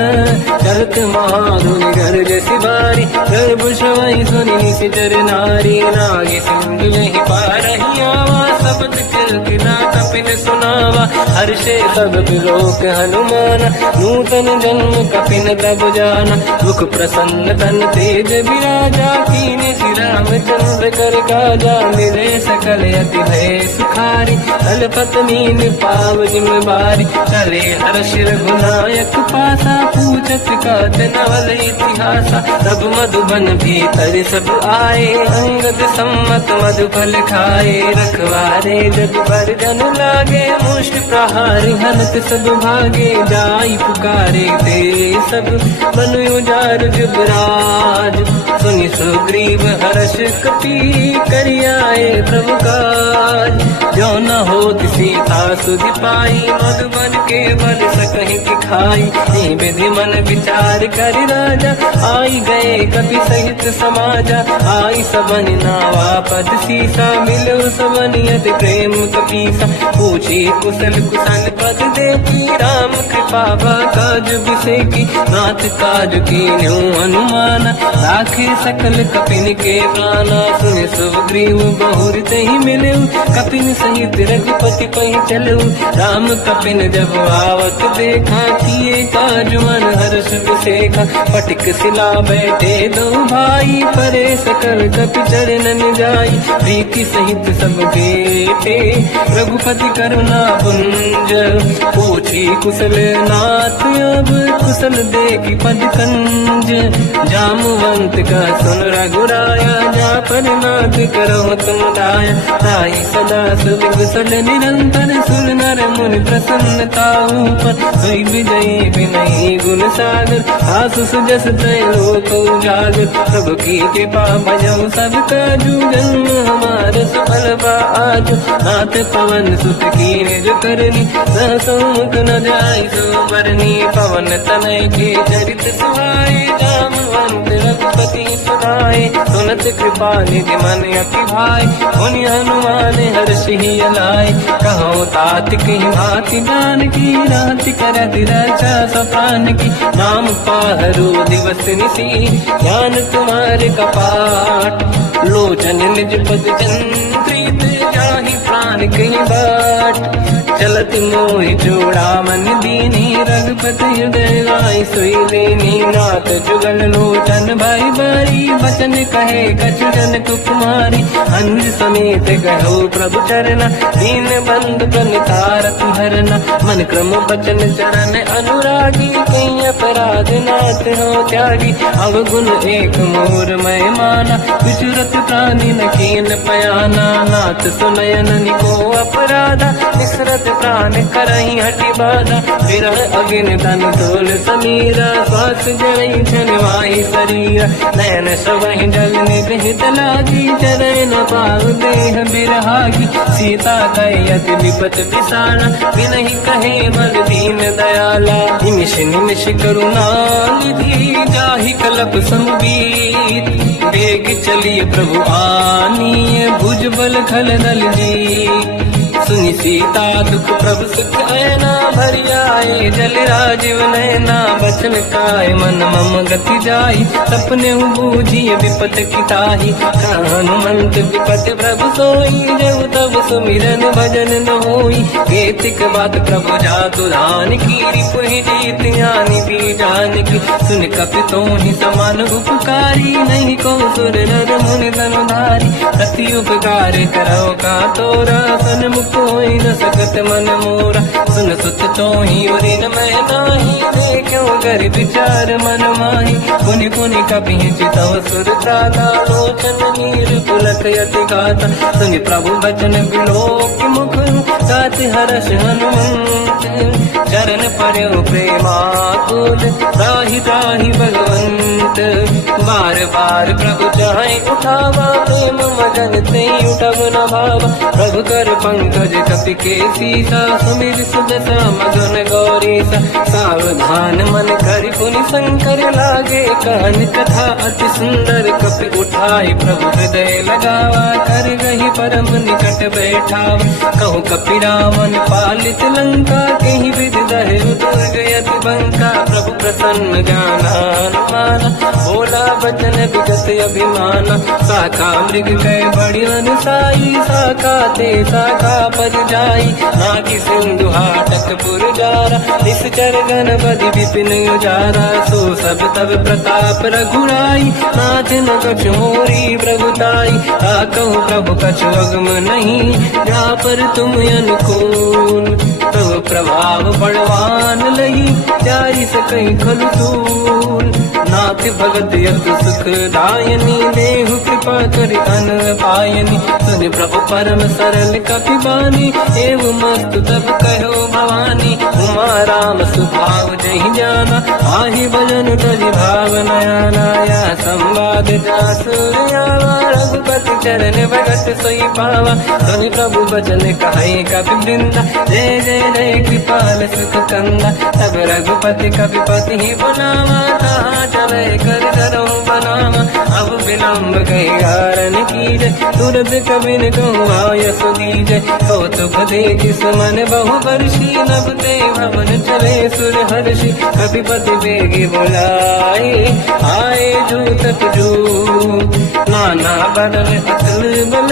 चलत महाधुनि गर्ज सिबारी, गर्भ श्रवहि सुनि निशिचर नारी, नागे सिंधु यही पारहि आवा, शब्द कीर्तना कपिन सुनावा, हर्षे सब लोक हनुमाना, नूतन जन्म कपिन तब जाना, मुख प्रसन्न तन तेज विराजा, कीने श्री रामचंद्र कर काजा, मिले सकल अति भय सुखारी, तलपत मीन पाव जिम बारी, चले हर्ष रघुनायक पासा, पूछत कात नवल इतिहासा, तब मधुबन भीतर सब आए, अंगद सम्मत मधु फल खाए, रखवारे जग पर जन लागे, मुष्ट प्रहारी हनत सब भागे, जाई पुकारे ते सब मन उजार जुबराज, सुनि सुग्रीव हर्ष कपि करियाए प्रभु काज, जो न होत सीता सुधि पाई, मधुबन के बल सकहि कि खाई, विधि मन विचार कर राजा, आई गए कपि सहित समाजा, आई सबन नावा पद सीसा, मिलो सबन यद प्रेम कपीसा, पूछी कुशल कुशल पद देखी, राम कृपा काज बिसेकी, नाथ काज कीन्यो हनुमाना, राखे सकल कपिन के प्राणा, सुनि सुग्रीव बहुर तहि मिलऊ, कपिन सहित रघुपति पहि चलऊ, राम कपिन जब आवत देखा, किए काज मन हर्ष विसेखा, पटिक सिला बैठे दो भाई, परे सकल कपि चरणन जाई, प्रीति सहित सब बेटे, रघुपति करुणा पुंज, पूछी कुशल नाथ अब कुशल देखी पद कंज, जामवंत का सुन रघुराया, जा पर नाथ करो तुम दाया, ताई सदा सुविकुशल निरंतर, सुर नर मुनि प्रसन्नता ऊपर, सोई विजयी विनयी गुण सागर, आसु सुजस त्रैलोक उजागर, प्रभु की कृपा भजऊ सब काजू, जन्म हमार सफल बा आजू, नाथ पवन सुत कीन्ह जो करनी, सहसो मुख न जाय सो बरनी, पवन तनय के चरित सुहाए, जामवंत रघुपति सुनाए, सुनत कृपा निधि मन अति भाई, मुनि हनुमान हर्षि अलाय, कहो तात कहीं भांति जान की, रात करत रक्षा सपान की, नाम पाहरो दिवस निसी, ज्ञान तुम्हारे कपाट, लोचन निज पद चंद्रित, जाहि जान कई बाट चलत मोहि जोड़ा मन दीनी रघुपति हृदय लाई सोई लेनी नाथ जुगल लोचन भाई बारी बचन कहे कछु जन कुमारी अंज समेत कहो प्रभु चरना दीन बंधु प्रणतारत हरना मन क्रम बचन चरण अनुरागी कई अपराध नाथ हो त्यागी अवगुण एक मोर मैं माना विचुरत प्राणी न कीन पयाना नाथ सुनयन निको अपराधा निसरत प्राण करही हटि बाधा विरह अगिन तन तोल समीरा श्वास जरई छनवाई शरीर नयन सबहि जल निहित लागी चरण न पाव देह बिरहागी सीता कहे अति विपत पिसाना बिनहि कहे बल दीन दयाला निमिष निमिष करुणा निधि जाहि कलप संबीत बेग चलिए प्रभु आनीय भुज बल खल दल जी सुनि सीता दुख प्रभु सुख ऐना भर जाए जल राजीव नैना बचन काय मन मम गति जाई सपने बूझिए विपत किताही हनुमंत विपत प्रभु सोई जब तब सुमिरन भजन न होई केतिक बात प्रभु जातु धान की रिपुहि जीत ज्ञानी भी जान की सुन कपितों ही समान उपकारी नहीं को सुर नर मुनि धनुधारी अति उपकार करो का तोरा सन्मुख कोई न सकत मन मोरा सुन सुत चोही उरी न मैं नाही देखो कर विचार मन माही पुनि पुनि कपि चितव सुर त्राता लोचन नीर पुलक यति गाता सुनि प्रभु बचन बिलोक मुख गात हर्ष हनुमंत चरण पर्यो प्रेमाकुल त्राहि त्राहि भगवंत बार बार प्रभु चाहे उठावा प्रेम मगन ते उठब न भावा प्रभु कर पंकज कपि के सीसा सुमिर सुदशा मगन गौरीसा सावधान मन करि पुनि शंकर लागे कहन कथा अति सुंदर कपि उठाई प्रभु हृदय लगावा कर गही परम निकट बैठावा कहु कपि रावण पालित लंका कहीं विधि दहे दुर्ग यति बंका प्रभु प्रसन्न ज्ञान माना बोला बचन विगत अभिमाना शाखा मृग गए बड़ी अनुसाई शाखा ते शाखा पर जाई नाकि सिंधु हाटक पुरजारा निश्चर गण बदि विपिन उजारा सो सब तब प्रताप रघुराई नाथ न कछु मोरी प्रभुताई कहु प्रभु कछु अगम नहीं जा पर तुम अनुकूल प्रभु प्रभाव बड़वान लही जाई सकई खलु तूल नाथ भगत यत सुख दायनी देहु कृपा करि अन पायनी सुनि प्रभु परम सरल कपि बानी एव मस्त तब कहो भवानी उमा राम सुभाव जहि जाना आहि भजन तजि भाव नयाना या संवाद जासु आवा रघुपति चरण भगत सोई पावा सुनि प्रभु बचन कहे कपि वृंदा जय जय जय कृपाल सुख कंदा तब रघुपति कपि पति ही बनावा कहाँ चले कर करो बनावा अब विलम्ब गई कारण की जय तुरंत कबि न कहूँ आयस दीजय कौतुक देख सुमन बहु वर्षी नभ ते भवन चले सुर हर्षि कपिपति बेगी बुलाए आए जूतक जू नाना बदल अतल बल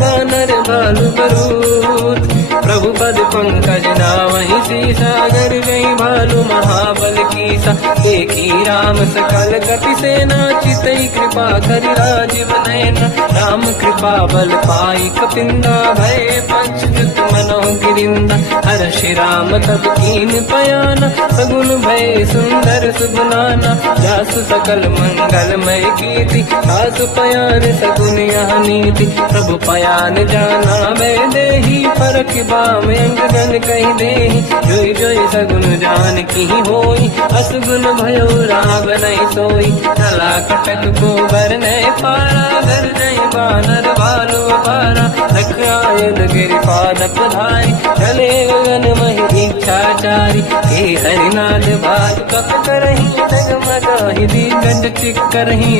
बानर भालु बरूद प्रभु पद पंकज नामहि सागर गई भालु महाबल कीसा एक ही राम सकल कपि सेना चितई कृपा करि राजीव नयना राम कृपा बल पाई कपिंदा भय पंचजुत मनो गिरिंदा हर्षि राम तब कीन पयाना सगुन भय सुंदर सुगुनाना जासु सकल मंगलमय कीर्ति आसु पयान सगुन यह नीति प्रभु पयान जाना मैं देही फरक बाम अंगन कही देही जोई जोई सगुन जान की होई असगुन भयो राग नहीं सोई चला कटक को बर नहीं पारा घर नहीं बानर भालू पारा लख आयल गिर पाद पधारी चले गगन मही इच्छाचारी हे हरिनाथ भाग कप करही जगमगाही दी गंज चिक करही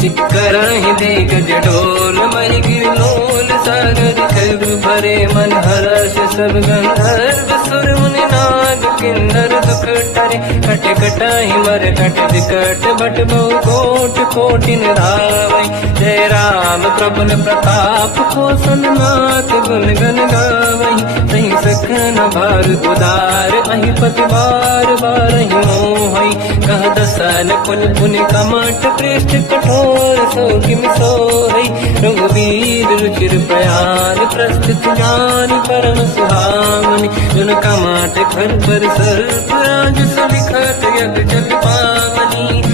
चिक्कराहि देख जडोल मणि गिरलोल सागर खग भरे मन हर्ष सब गंधर्व सुर मुनि नाग किन्नर दुख टरे कट कटाहि मर कट विकट भट बहु कोट कोटि धावै जय राम प्रबल प्रताप कोसन नाथ गुण गण गावै तहि सखन भार उदार अहि पति बार बार मोहै कह दसन कुल पुनि कमठ पृष्ठ कठोर सो किम सोहै रघुवीर रुचिर प्रयाण प्रस्तुत ज्ञान परम सुहामनि जुन कमठ खर पर सर्प राज सविखत यग जल पावनी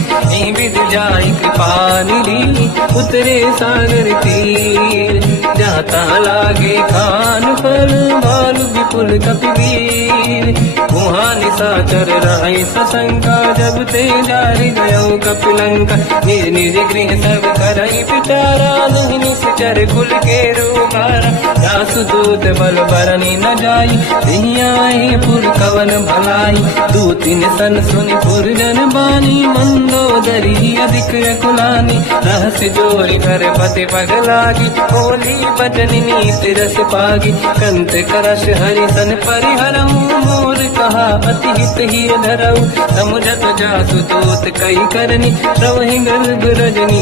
विद जाय कृपा निधि उतरे सागर तीर जाता लागे खान फल भालु विपुल कपिवीर वहाँ निशाचर राय सशंका जब ते जारि गयो कपिलंका निज निज गृह सब करई पिटारा नहीं निश्चर कुल के रूपारा दासदूत बल बरनी न जाई दिहियाई पुर कवन भलाई दूतिन सन सुनि पुर जन बानी मंदोदरी अधिक कुलानी रहस्य जोरी कर पति पगलागी होली बचन नीत रस पागी कंत करश हरि सन परिहरऊ मोर कहा अति हित ही धरऊ समुझत जासु दूत कई करनी प्रवहि गर्भ रजनी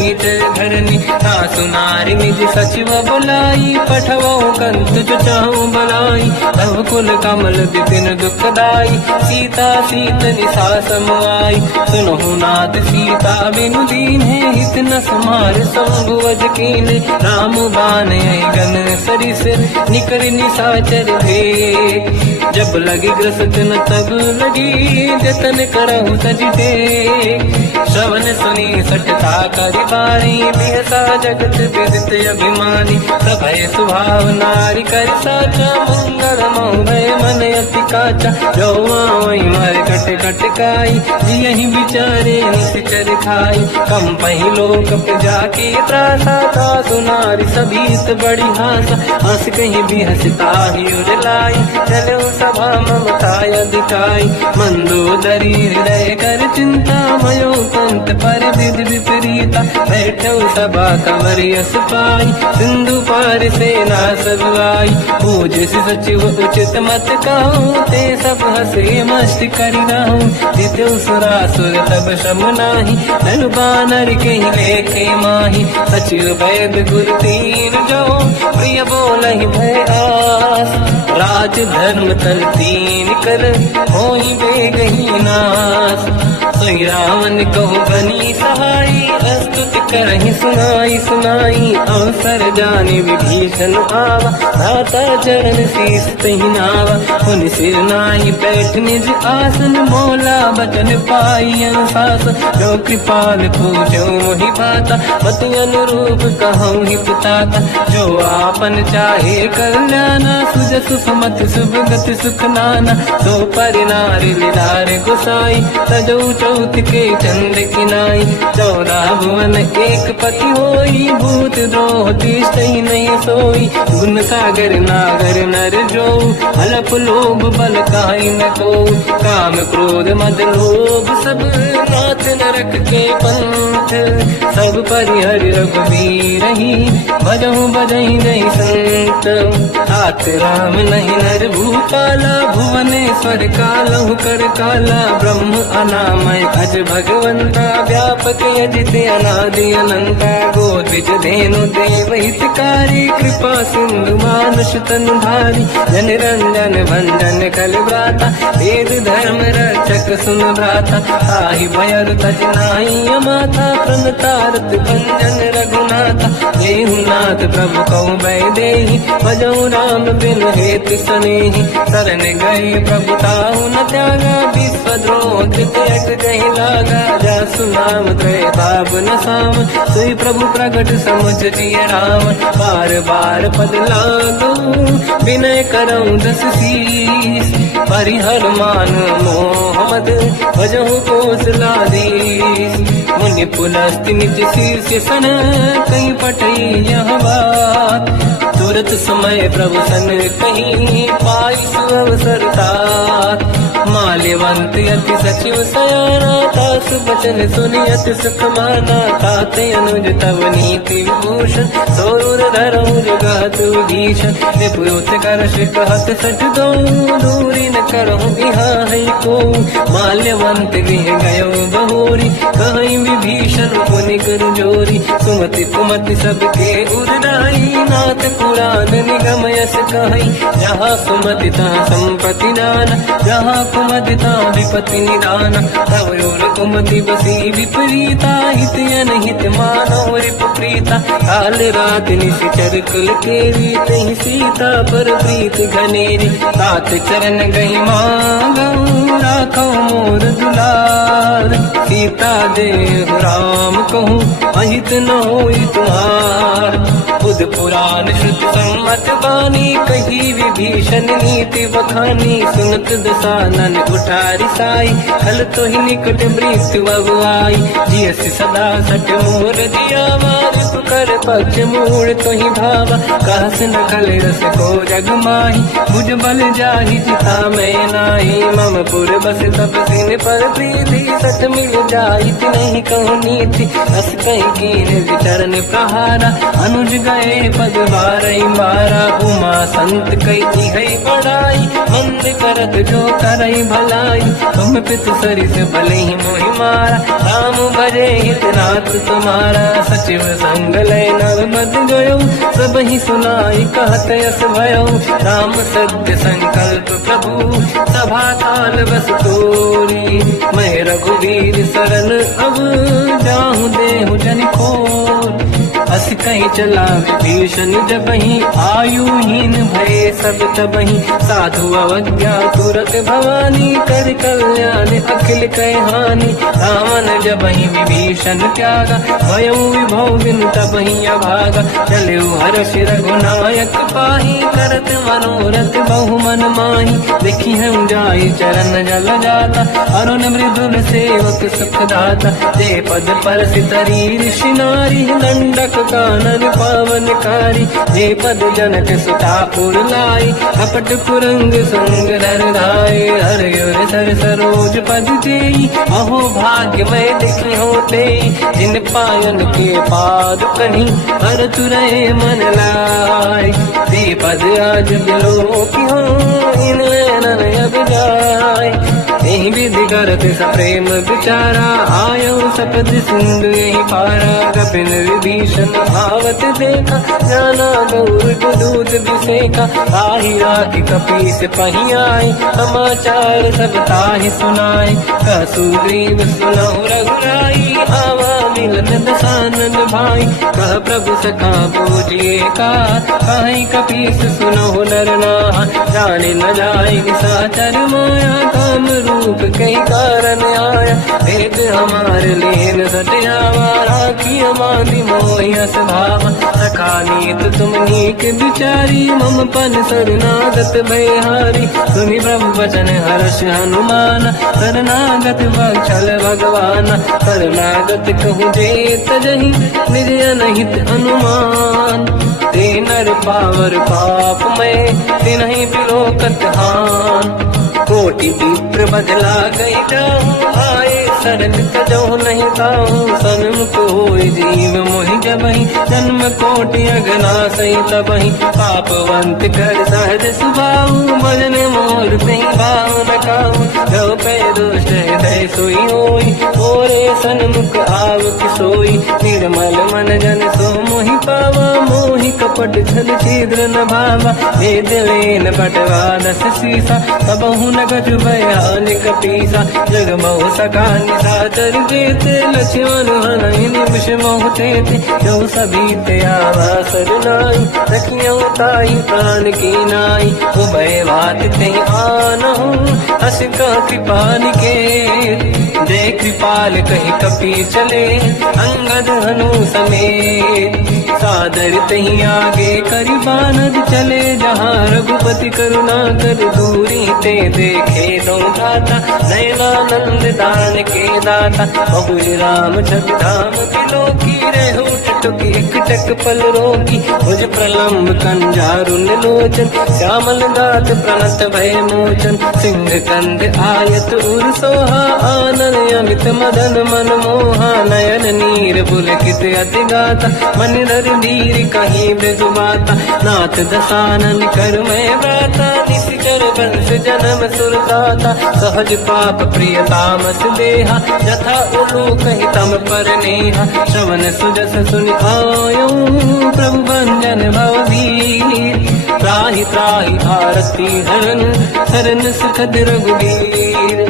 धरनी सासु नारी निज सचिव बुलाई पठवो कंत जो चाहू बलाई तब कुल कमल विपिन दुखदाई सीता सीत निशा समाई सुनहु नाथ सीता बिनु दीन है हित न समार संगुवज कीन राम बान गन सरिस निकर निशाचर भेद जब लगी ग्रसत न तब लगी जतन करहु सज टेक श्रवण सुनी सटता करि बारी बिहसा जगत विदित अभिमानी सभय स्वभाव नारी कर साचा मंगल मोहय मन अति काचा जो आवई मर कट कट काई यही बिचारे निश्चर खाई कम पही लोक प्रजा की त्रासा था सुनारी सभीत बड़ी हासा हंस कहीं भी हंसता ही उड़लाई चलो सभा ममताय दिखाई मंदोदरी हृदय कर चिंता मयो कंत पर विधि विपरीता बैठो सभा कंवर यस पाई सिंधु पार सेना सब आई पूज सचिव उचित मत कहूँ ते सब हसे मस्त करि रहूं दित्यो सुरासुर तब शम नाही धनु बानर के लेखे माही सचिव वैद गुरु तीन जो प्रिय बोलहि भय आस राज धर्म तल तीन कर होई बेगही नास सोई रावण कहु बनी सहाई अस्तुत करहि सुनाई सुनाई अवसर जाने विभीषण आवा धाता चरण शीस तहि नावा पुन सिर नाहि बैठ निज आसन मोला बचन पाई अनुशासन जो कृपाल पूजो मोहि भाता पति अनुरूप कहूँ ही पिताता जो आपन चाहे कल्याणा सुजस सुमति सुभगति सुख नाना सो परिनारी लीलार गुसाई तजो चौथ के चंद किनाई 14 भुवन एक पति होई भूत द्रोह तिष्ठई नहीं सोई गुण सागर नागर नर जो हलप लोभ बल काई न को काम क्रोध मद लोभ सब नाथ नरक के पंथ सब परिहर रघुवीर ही भजहु बजहि नहीं संत हाथ राम नहीं नर भूपाला भुवनेश्वर कालहु कर काला ब्रह्म अनामय अज भगवंता व्यापक यजित अनादि अनंता गोद्विज धेनु देव हितकारी कृपा सिंधु मानुष तनु धारी जन रंजन भंजन कल व्राता वेद धर्म रक्षक सुन भ्राता ताहि भयर तज नाहि माथा प्रणतारत भंजन रघुनाथा लेहुनाथ प्रभु कहु भय देहि भजहु राम बिन हेतु सनेहि शरण गए प्रभु ताहु न त्यागा विश्वद्रोह कृतयक जहि लागा जासु नाम त्रैताप न साम सोई प्रभु प्रगट समुझ जिय राम बार बार पद लागू विनय करऊं दस शीस परिहर मान मोहम्मद भजहु कौशलाधीश मुनि पुलस्ति निज शीर्ष सन कहीं पटई यह बात तुरत समय प्रभु सन कहीं पाई सुअवसर तात माल्यवा मानत अति सचिव सयाना, तास बचन सुनियत सुख माना। ताते अनुज तव नीति विभूषण, सोरुर धरऊ जगत विभीषण। निपुत कर कहत सठ दो, दूरी न करहु इहाँ है को। माल्यवंत गृह गयो बहोरी, कहीं विभीषण पुनि कर जोरी। सुमति कुमति सबके उरनाई, नाथ पुराण निगम यस कहीं। जहाँ सुमति तहाँ संपत्ति नाना, जहाँ कुमति तहाँ विपत्ति निदाना। तव और कुमति बसी विपरीता, हित अनहित मानव रिपुप्रीता। काल रात निशिचर कुल केरी, तहि सीता पर प्रीत घनेरी। तात चरण गई मांगऊ, राखो मोर दुलार। सीता देहु राम कहूँ, अहित न होई तुम्हार। बुध पुराण श्रुत सम्मत बानी, कही विभीषण नीति बखानी। सुनत दसानन उठारी साई, खल तो ही निकट मृत्यु अब आई। जियस सदा सट मोर दिया, मार कर पक्ष मूड़ तो ही भावा। कहस न खल रस को जग माही, बुझ बल जाहि जिता मैं नाही। मम पुर बस तप सिन पर प्रीति, सठ मिल जाहि नहीं कहूँ नीति। अस कहीं कीन विचरण प्रहारा, अनुज गए पद बारई मारा। उमा संत कई है बड़ाई, मंद करत जो करई भलाई। तुम पितु सरिस भले ही मोहि मारा, राम भजे हितनाथ तुम्हारा। सचिव संग लय नव मत गयो, सब ही सुनाई कहत यस भयो। राम सत्य संकल्प प्रभु, सभा काल बस तोरी। मैं रघुवीर शरण अब, जाहु देहु जन खोर। अस कहीं चला विभीषण जबहि, आयुहीन भय सब तबहि। साधु अवज्ञा तुरत भवानी, कर कल्याण अखिल कह हानि। रावण जबहि विभीषण त्यागा, भयउ विभव बिनु तबहि अभागा। चलऊ हर्ष रघुनायक पाहि, करत मनोरथ बहु मन माहि। देखी हम जाई चरण जल जाता, अरुण मृदुल सेवक सुख दाता। ते पद पर सितरी ऋषि नारी, दंडक कानन पावनकारी। जे पद जनक सुता पुर लाई, कपट कुरंग संग धर धाय। हर गिर सर सरोज पद जेई, अहो भाग्य मैं देखी होते। जिन पायन के पाद कहीं, हर तुरय मन लाई। ते पद आज बिलो की हो, इन नैनन अब जाय। यही विधि करत सप्रेम विचारा, आयो सपद सिंधु यही पारा। कपिन विभीषण आवत देखा, जाना गौर दूध विसेका। ताहि राखी कपीस पही आए, समाचार सब ताहि सुनाए। कह सुग्रीव सुनहु रघुराई, आवा मिलन दसानन भाई। कह प्रभु सखा पूजिए का, कहीं कपीस सुनहु नर नाहा। जाने न जाए निशाचर माया, काम रूप कई कारण आया। भेद हमार लेन सत्यावा, राखी हमारी मोहियस भावा। सखा नीत तुम नीक विचारी, मम पन शरणागत भयहारी। सुनि प्रभु वचन हर्ष हनुमान, शरणागत बक्षल भगवान। शरणागत कहूँ जेत जहि, निज अनहित अनुमान। ते नर पावर पाप में, तिन्हि बिलोकत हान। कोटि विप्र बदला गई जाऊँ, आए शरण तजो नहीं ताऊँ। सन्मुख होय जीव मोहि जबहि, जन्म कोटि अगना सही तबहि। पापवंत कर सहज सुभाऊ, भजन मोर नहीं भाव न काऊ। जो पे दुष्ट हृदय सोई होई, ओरे सन्मुख आव किसोई। निर्मल मन जन सो मोहि पावा, मोहि कपट छल छिद्र न भावा। वेद लेन बटवा दस सीसा, सबहु न गज भयान कपीसा। जग बहु सका निशाचर जेते, लक्ष्मण हनहि निमिष मोह तेते। जो सभी ते आवा सरनाई, सखियों ताई प्राण की नाई। उभय बात ते आनहु, हस का कृपा निकेत। जय कृपाल कही कपी चले, अंगद हनु समेत। सादर तहीं आगे करी बानर चले जहाँ रघुपति करुणा कर दूरी ते देखे दो दाता नयनानंद दान के दाता बहुज राम छवि धाम दिलो की रेहू टटुक एक टक पल रोगी भुज प्रलम्ब कंजारुन लोचन श्यामल दात प्रणत भय मोचन सिंह कंद आयत उर सोहा आनन अमित मदन मन मोहा नयन नीर पुलकित अति गाता मन धर धीर कहीं बेजुबाता नाथ दसानन कर मैं व्राता निशिचर वंश जन्म सुरदाता सहज पाप प्रिय तामस देहा यथा उलू कहीं तम पर नेहा श्रवण सुजस सुनि आयो प्रभु भंजन भववीर त्राहि त्राहि आरती हरन शरण सुखद रघुवीर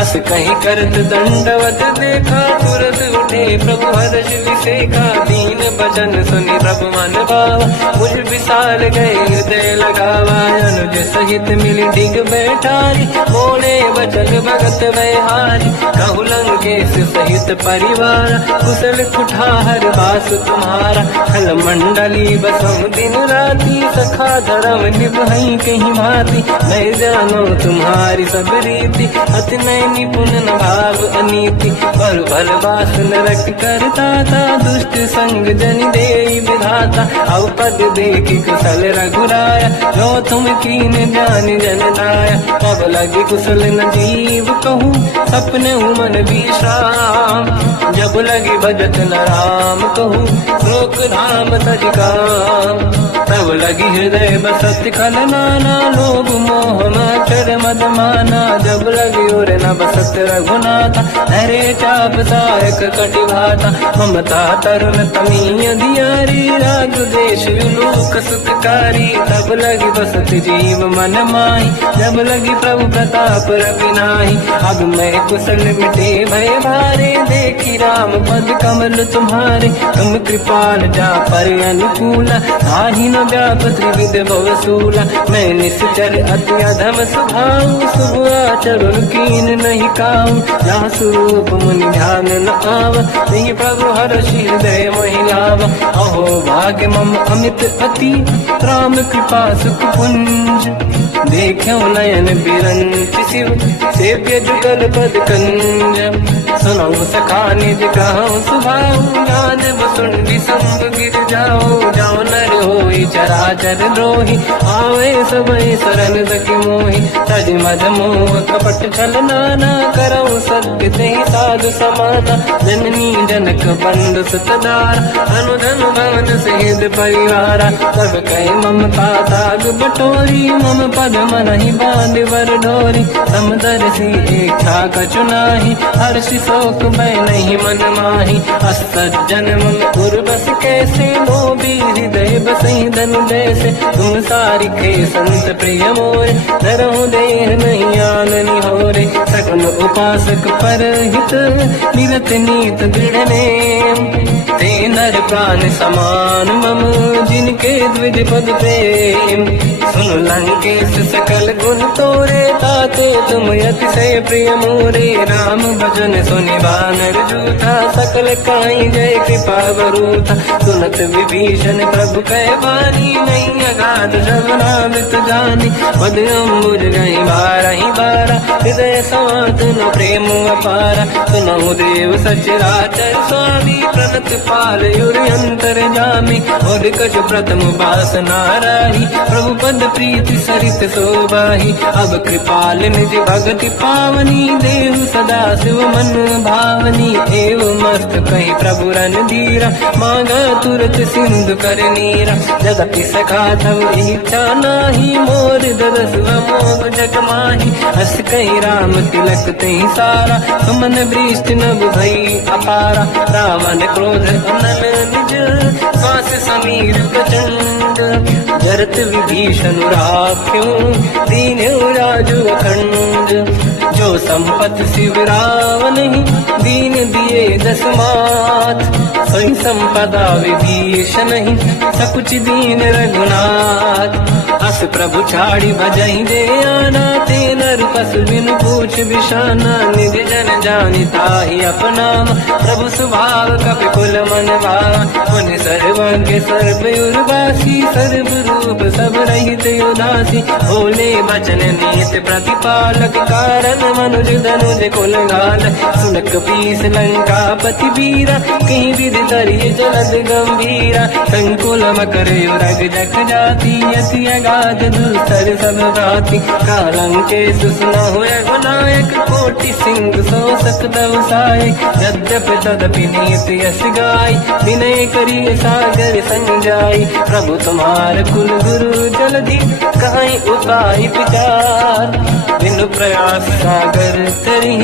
अस कहीं करत दंडवत देखा तुरत उठे प्रभु हर्ष विसेखा दीन भजन सुनि प्रभु मन भावा मुझ विसार गए हृदय लगावा अनुज सहित मिली डिग बैठारी बोले बचन भगत वैहारी कहु लंकेश सहित परिवार कुशल कुठार वास तुम्हारा खल मंडली बसम दिन राती सखा धर्म निभई कहीं भांति मैं जानो तुम्हारी सब रीति अति नय निपुण न भाव अनीति पर भल बास नरक करता था दुष्ट संग जन दे विधाता अव पद देखि कुशल रघुराया जो तुम कीन जान जन दाया अब लगे कुशल न जीव कहूँ सपने मन विश्राम जब लगे भजत न राम कहूँ लोक धाम तज काम तब लगी हृदय बसत खल नाना लोभ मोह मचर मद माना जब लगी और न बसत रघुनाथा हरे चाप सायक कटि भाता ममता तरुण तमीय दियारी राग देश विलोक सुखकारी तब लगी बसत जीव मन माही जब लगी प्रभु प्रताप रविनाही अब मैं कुशल मिटे भय भारे देखी राम पद कमल तुम्हारे तुम कृपाल जा पर अनुकूला आही न व्याप त्रिविध भवसूला मैं निश्चर अति अधम स्वभाव शुभ आचरण कीन नहीं काऊ जहाँ स्वरूप मुनि ध्यान न आव नहीं प्रभु हर्षि हृदय महिलाव अहो भाग्य मम अमित अति राम कृपा सुख पुंज देखो नयन बिरंच शिव सेव्य जुगल पद कंज सुनो सखा निज कहूँ सुभाऊ गान सुंडी संग गिर जाओ जाओ नर होई चराचर द्रोही आवे सबई सरल सखी मोही तज मद मोह कपट छल नाना करऊ सत्य ते साधु समाना जननी जनक बंधु सुतदारा अनुधन भवन सहित परिवारा सब कहे ममता ताग बटोरी मम पद मनहि बांध वर डोरी समदर्शी इच्छा कछु नाही हर्षि शोक भय नहीं मन माही असज्जन मम उर्वस कैसे लोभी हृदय बसई धनु जैसे तुम सारिखे संत प्रिय मोरे धरहु देह नहीं आननि होरे सकल उपासक पर हित मिलत नीत दृढ़ नेम ते नर प्राण समान मम जिनके द्विज पद प्रेम सुन लंकेश सकल गुण तोरे ताते तुम अतिशय प्रिय मोरे राम भजन सुनि बानर जूथा सकल काई जय कृपा वरूथा सुनत विभीषण प्रभु कह बानी नहीं अगाध जब नामित जानी पद अम्बुज गई बारहि बारा हृदय समात न प्रेम अपारा सुनहु देव सचराचर स्वामी प्रणत पाल युरि अंतर जामी और कछ प्रथम बास नाराही प्रभु पद प्रीति सरित शोभाही अब कृपाल निज भगति पावनी देव सदा शिव मन भावनी एव मस्त कहीं प्रभु रन धीरा मांगा तुरत सिंधु कर नीरा जगति सखा तब इच्छा नाही मोर दरस मोग जग माही हस कहीं राम तिलक तही सारा सुमन वृष्टि नभ भई अपारा रावण क्रोध अनल निज श्वास समीर प्रचंड जरत विभीषण राख्यो दीन राजु अखंड जो संपत शिव रावण दीन दिए दस मात सोई संपदा विभीषण सकुच दीन रघुनाथ दास प्रभु छाड़ी भजई दे आना, ते नर पशु बिनु पूछ बिशाना, निज जन जानि ताहि अपनाम, प्रभु स्वभाव कपि कुल मन भावा, मुनि सर्वज्ञ सर्व उर्वासी, सर्व रूप सब रहित उदासी, भोले बचन नीत प्रतिपालक, कारण मनुज धनुज कुल घाल, सुनक पीस लंका पति वीरा, कहीं विधि तरिय जलद गंभीरा, संकुल मकर युरग जख जाति, अति अगाध दुस्तर सब भाति, कालंके सुसना हुए गुनायक, कोटि सिंह सो सकदव साय, यद्यपि तदपि नीत यश गाय, विनय करिय सागर संजाई, प्रभु तुम्हार कुल गुरु जलधि, कहीं उपाय विचार, बिनु प्रयास सागर तरी,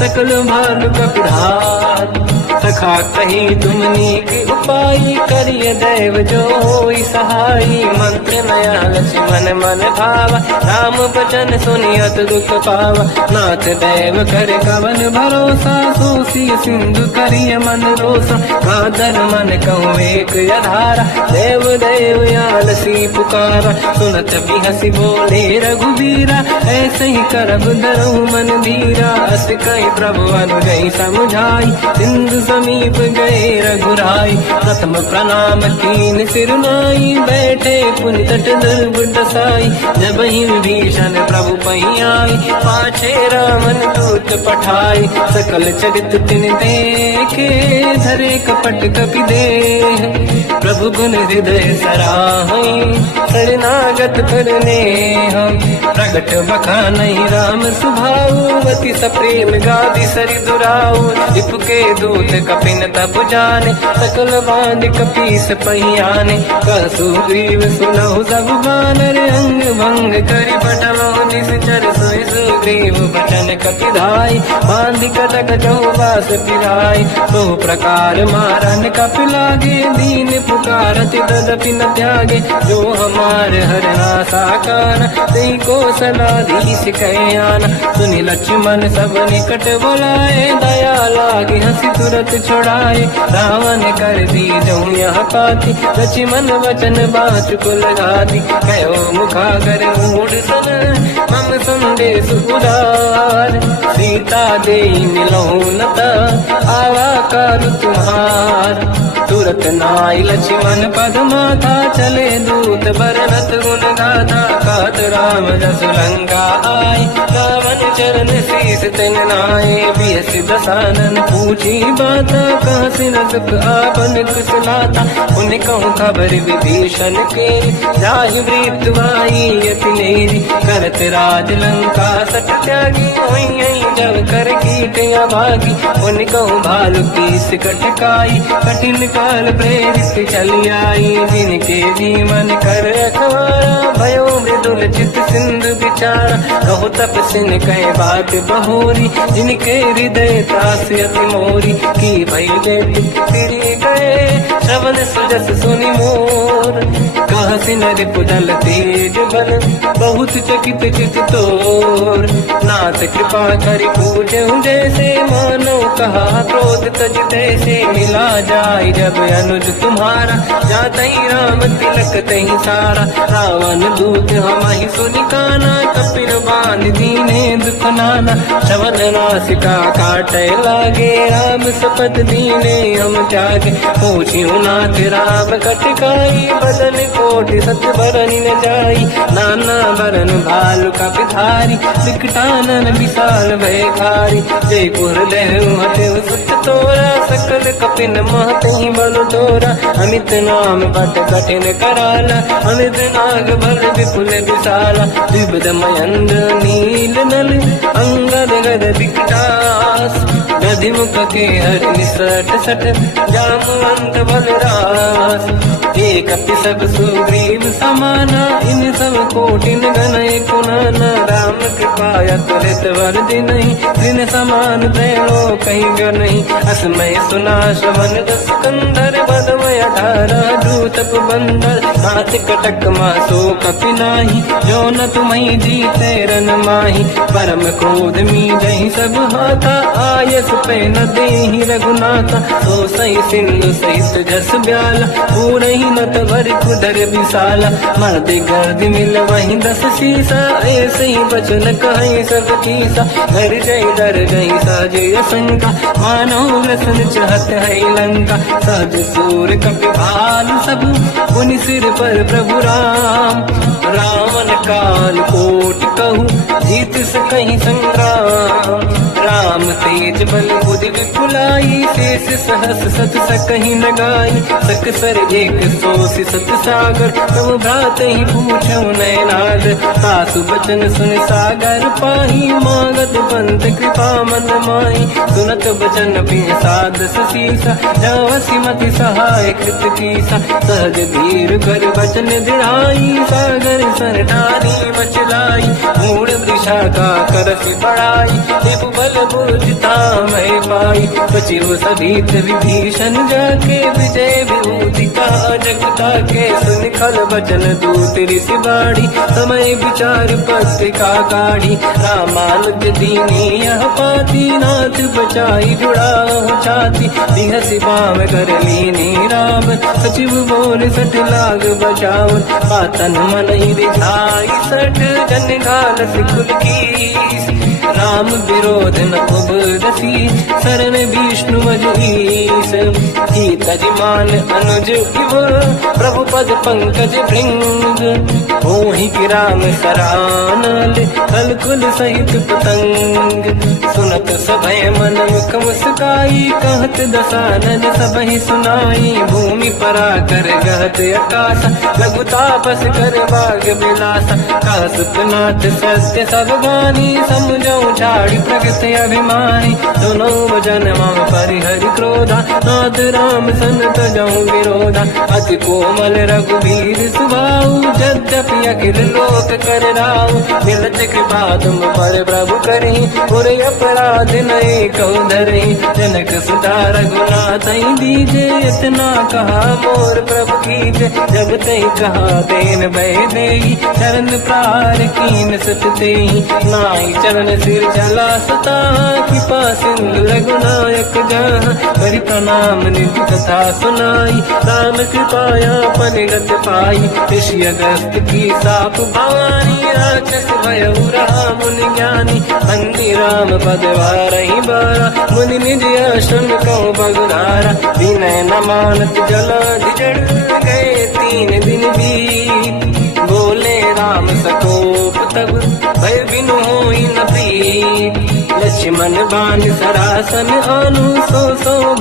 सकल भानु कपिधार, सखा कही तुमनी के उपाय, करिय दैव जो होई सहाई, मंत्र नया लक्ष्मण मन भावा, राम बचन सुनियत दुख पावा, नाथ दैव कर कवन भरोसा, सोसी सिंधु करिय मन रोसा, कादर मन कहूँ एक अधारा, देव देव आलसी पुकारा, सुनत भी हंसी बोले रघुबीरा, ऐसे ही करब डरऊ मन धीरा, अस कहीं प्रभु अनुगई समझाई, सिंधु समीप गए रघुराई, प्रथम प्रणाम कीन सिरनाई, बैठे पुनि तट दुर्ग साई, जब ही विभीषण प्रभु पही आई, पाछे रामन दूत पठाई, सकल चरित तिन देखे, धरे कपट कपि देह, प्रभु गुण हृदय सराहई, शरणागत करने हम, प्रगट बखानई राम सुभाऊ, अति सप्रेम गादि सरि दुराऊ, रिपुके दूत कपिन तप जाने, सकल बांध कपीस पहियाने, कहसु ग्रीव सुनहु सब बानर, अंग भंग करि बटमहु निश्चर, सोई सुग्रीव बचन कपिधाई, बांध कटक चौबास पिराई, तो प्रकार मारन कपि लागे, दीन पुकारत तदपि न त्यागे, जो हमार हरना साकार, तेई को सलाधीश कहे आना, सुनि लक्ष्मण सब निकट बुलाए, दया लागे हंसी तुरत छुड़ाए, रावण कर दी जो यह पाती, लक्ष्मण वचन बाच कुल घाती, कहो मुखागर मूढ़ सन, मम संदेश उदार, सीता दे मिलहु नता, आवा काल तुम्हार, तुरत नाई लक्ष्मण पद माथा, चले दूत बरनत गुण गाथा, कहत राम जस लंका आई, रावण चरण शीस तिन नाये, बियस दसानन पूछी बाता, कहसिन सुख आपन कुशलाता, उन कहूँ खबर विभीषण के, जाहि वृत्त वाई यति नेरी, करत राज लंका सट त्यागी, होई जब कर कीट अभागी, उन कहूँ भालु कीस कटकाई, कठिन काल प्रेरित चली आई, जिनके जीवन कर रखवारा, भयो मृदुल चित सिंधु विचारा, कहु तपसिन कहे बात बहोरी, जिनके हृदय त्रास अति मोरी, की भई बेटी फिरी गए, श्रवण सुजस सुनि मोर, कहसिन रिपुदल तेज बल, बहुत चकित चित तोर, नाथ कृपा करि पूजहु जैसे, मानो कहा क्रोध तज तैसे, मिला जाय जब अनुज तुम्हारा, जातहि राम तिलक तहि सारा, रावण दूत हमहि सुनि काना, कपिल बांध दीने दुख नाना, श्रवण नासिका काटे लागे, राम सपत दीने हम त्यागे, पूछियो नाथ राम कटकाई, बदन कोटि सत बरन न जाई, नाना बरन भालु कपिधारी, विकटानन विशाल भयकारी, जय पुर देहु हतेउ सुत तोरा, सकल कपिन महतहि बल तोरा, अमित नाम बट कठिन कराला, अमित नाग बल विपुल विशाला, विबुध मयंद्र नील नल, अंगद गद विकटास, गदि मुख के हर निसट सट, जामवंत बलरास, एक कपि सब सुग्रीव समाना, इन सब कोटिन गनय कुनाना, राम कृपा त्वरित वर दिनहि, दिन समान तैलो कहीं गनहि, असमय सुना श्रवण दस कंधर, बदमय 18 दूतप बंदर, हाथ कटक मासो कपि नाही, जो न तुम्हें जीते रन माही, परम क्रोध मी जहि सब हाथा, आयस पे न देहि रघुनाथा। तो सही सिंधु सहित जस ब्याला, पूरे ही न तवर कुदर विशाला। मर्द गर्द मिल वही 10 शीसा, ऐसे ही बचन कहीं सब कीसा। घर गई डर गई साजे असंका, मानो रसन चाहत है लंका। सहज सूर कपि भाल सब, पुनि सिर पर प्रभु राम। रावण काल कोट कहूँ, जीत सकहीं संग्राम। राम तेज बल बुद्धि विपुलाई, शेष सहस सत सकहीं लगाई। सकसर एक सोसी सत सागर, तब भ्रात ही पूछो नैनाद। सासु बचन सुन सागर पाही, मांगत पंथ कृपा मन माही। सुनत बचन पिय साध सीसा, जावसी मति सहाय कृत कीसा। सहज धीर कर बचन दृढ़ाई, सागर सर ठारी बचलाई। मूढ़ वृषा का करसि बढ़ाई, देव बल बुद्धि तामहि पाई। सचिव सहित विभीषण जाके, विजय विभूति का जगता के। सुन खल बचन दूत ऋषि बाड़ी, समय विचार पत्रिका काढ़ी। रामानुज दीनी यह पाती, नाथ बचाई जुड़ा छाती। दिहसि बाम कर लीनी राम, सचिव बोल सठ लाग बचाव। पातन मन ही रिझाई सठ, जन घाल सिकुल कीस। राम विरोध न उबरसी, शरण विष्णु मजहीस। तजमान अनुज इव, प्रभु पद पंकज भृंग। होहि कि राम सरानल, कलकुल सहित पतंग। सुनत सभय मन मुख मुस्काई, कहत दसानन सबहि सुनाई। भूमि परा कर गहत आकाशा, लघु तापस कर बाग बिलासा। कासुपनाथ सत्य सब बानी, समझौ झाड़ी प्रगत अभिमानी। दोनों वजन मम परिहरि क्रोधा, नाथ राम सन तजौ विरोधा। अति कोमल रघुवीर सुभाऊ, यद्यपि अखिल लोक कर राऊ। मिलत कृपा तुम पर प्रभु करहि, पुर अपराध नये कौ धरहि। जनक सुता रघुनाथ दीजे, इतना कहा मोर प्रभु कीजे। जब तहि कहा देन भय देहि, चरण प्रार कीन सत तेहि। नाई चरण सिर चला सता, कृपा सिंधु रघुनायक जहाँ। करि प्रणाम निधि कथा सुनाई, राम कृपाया परिगत पाई। ऋषि अगस्त की साप भवानी, राक्षस भयउ रहा मुनि ज्ञानी। बंदी राम पद वारहि बारा, मुनि निज आश्रम कहु बगुधारा। विनय न मानत जलाधि जड़, गए 3 दिन बीत। बोले राम सकोप तब, भय बिनु होई न प्रीत। लक्ष्मण बाण सरासन आनु, सो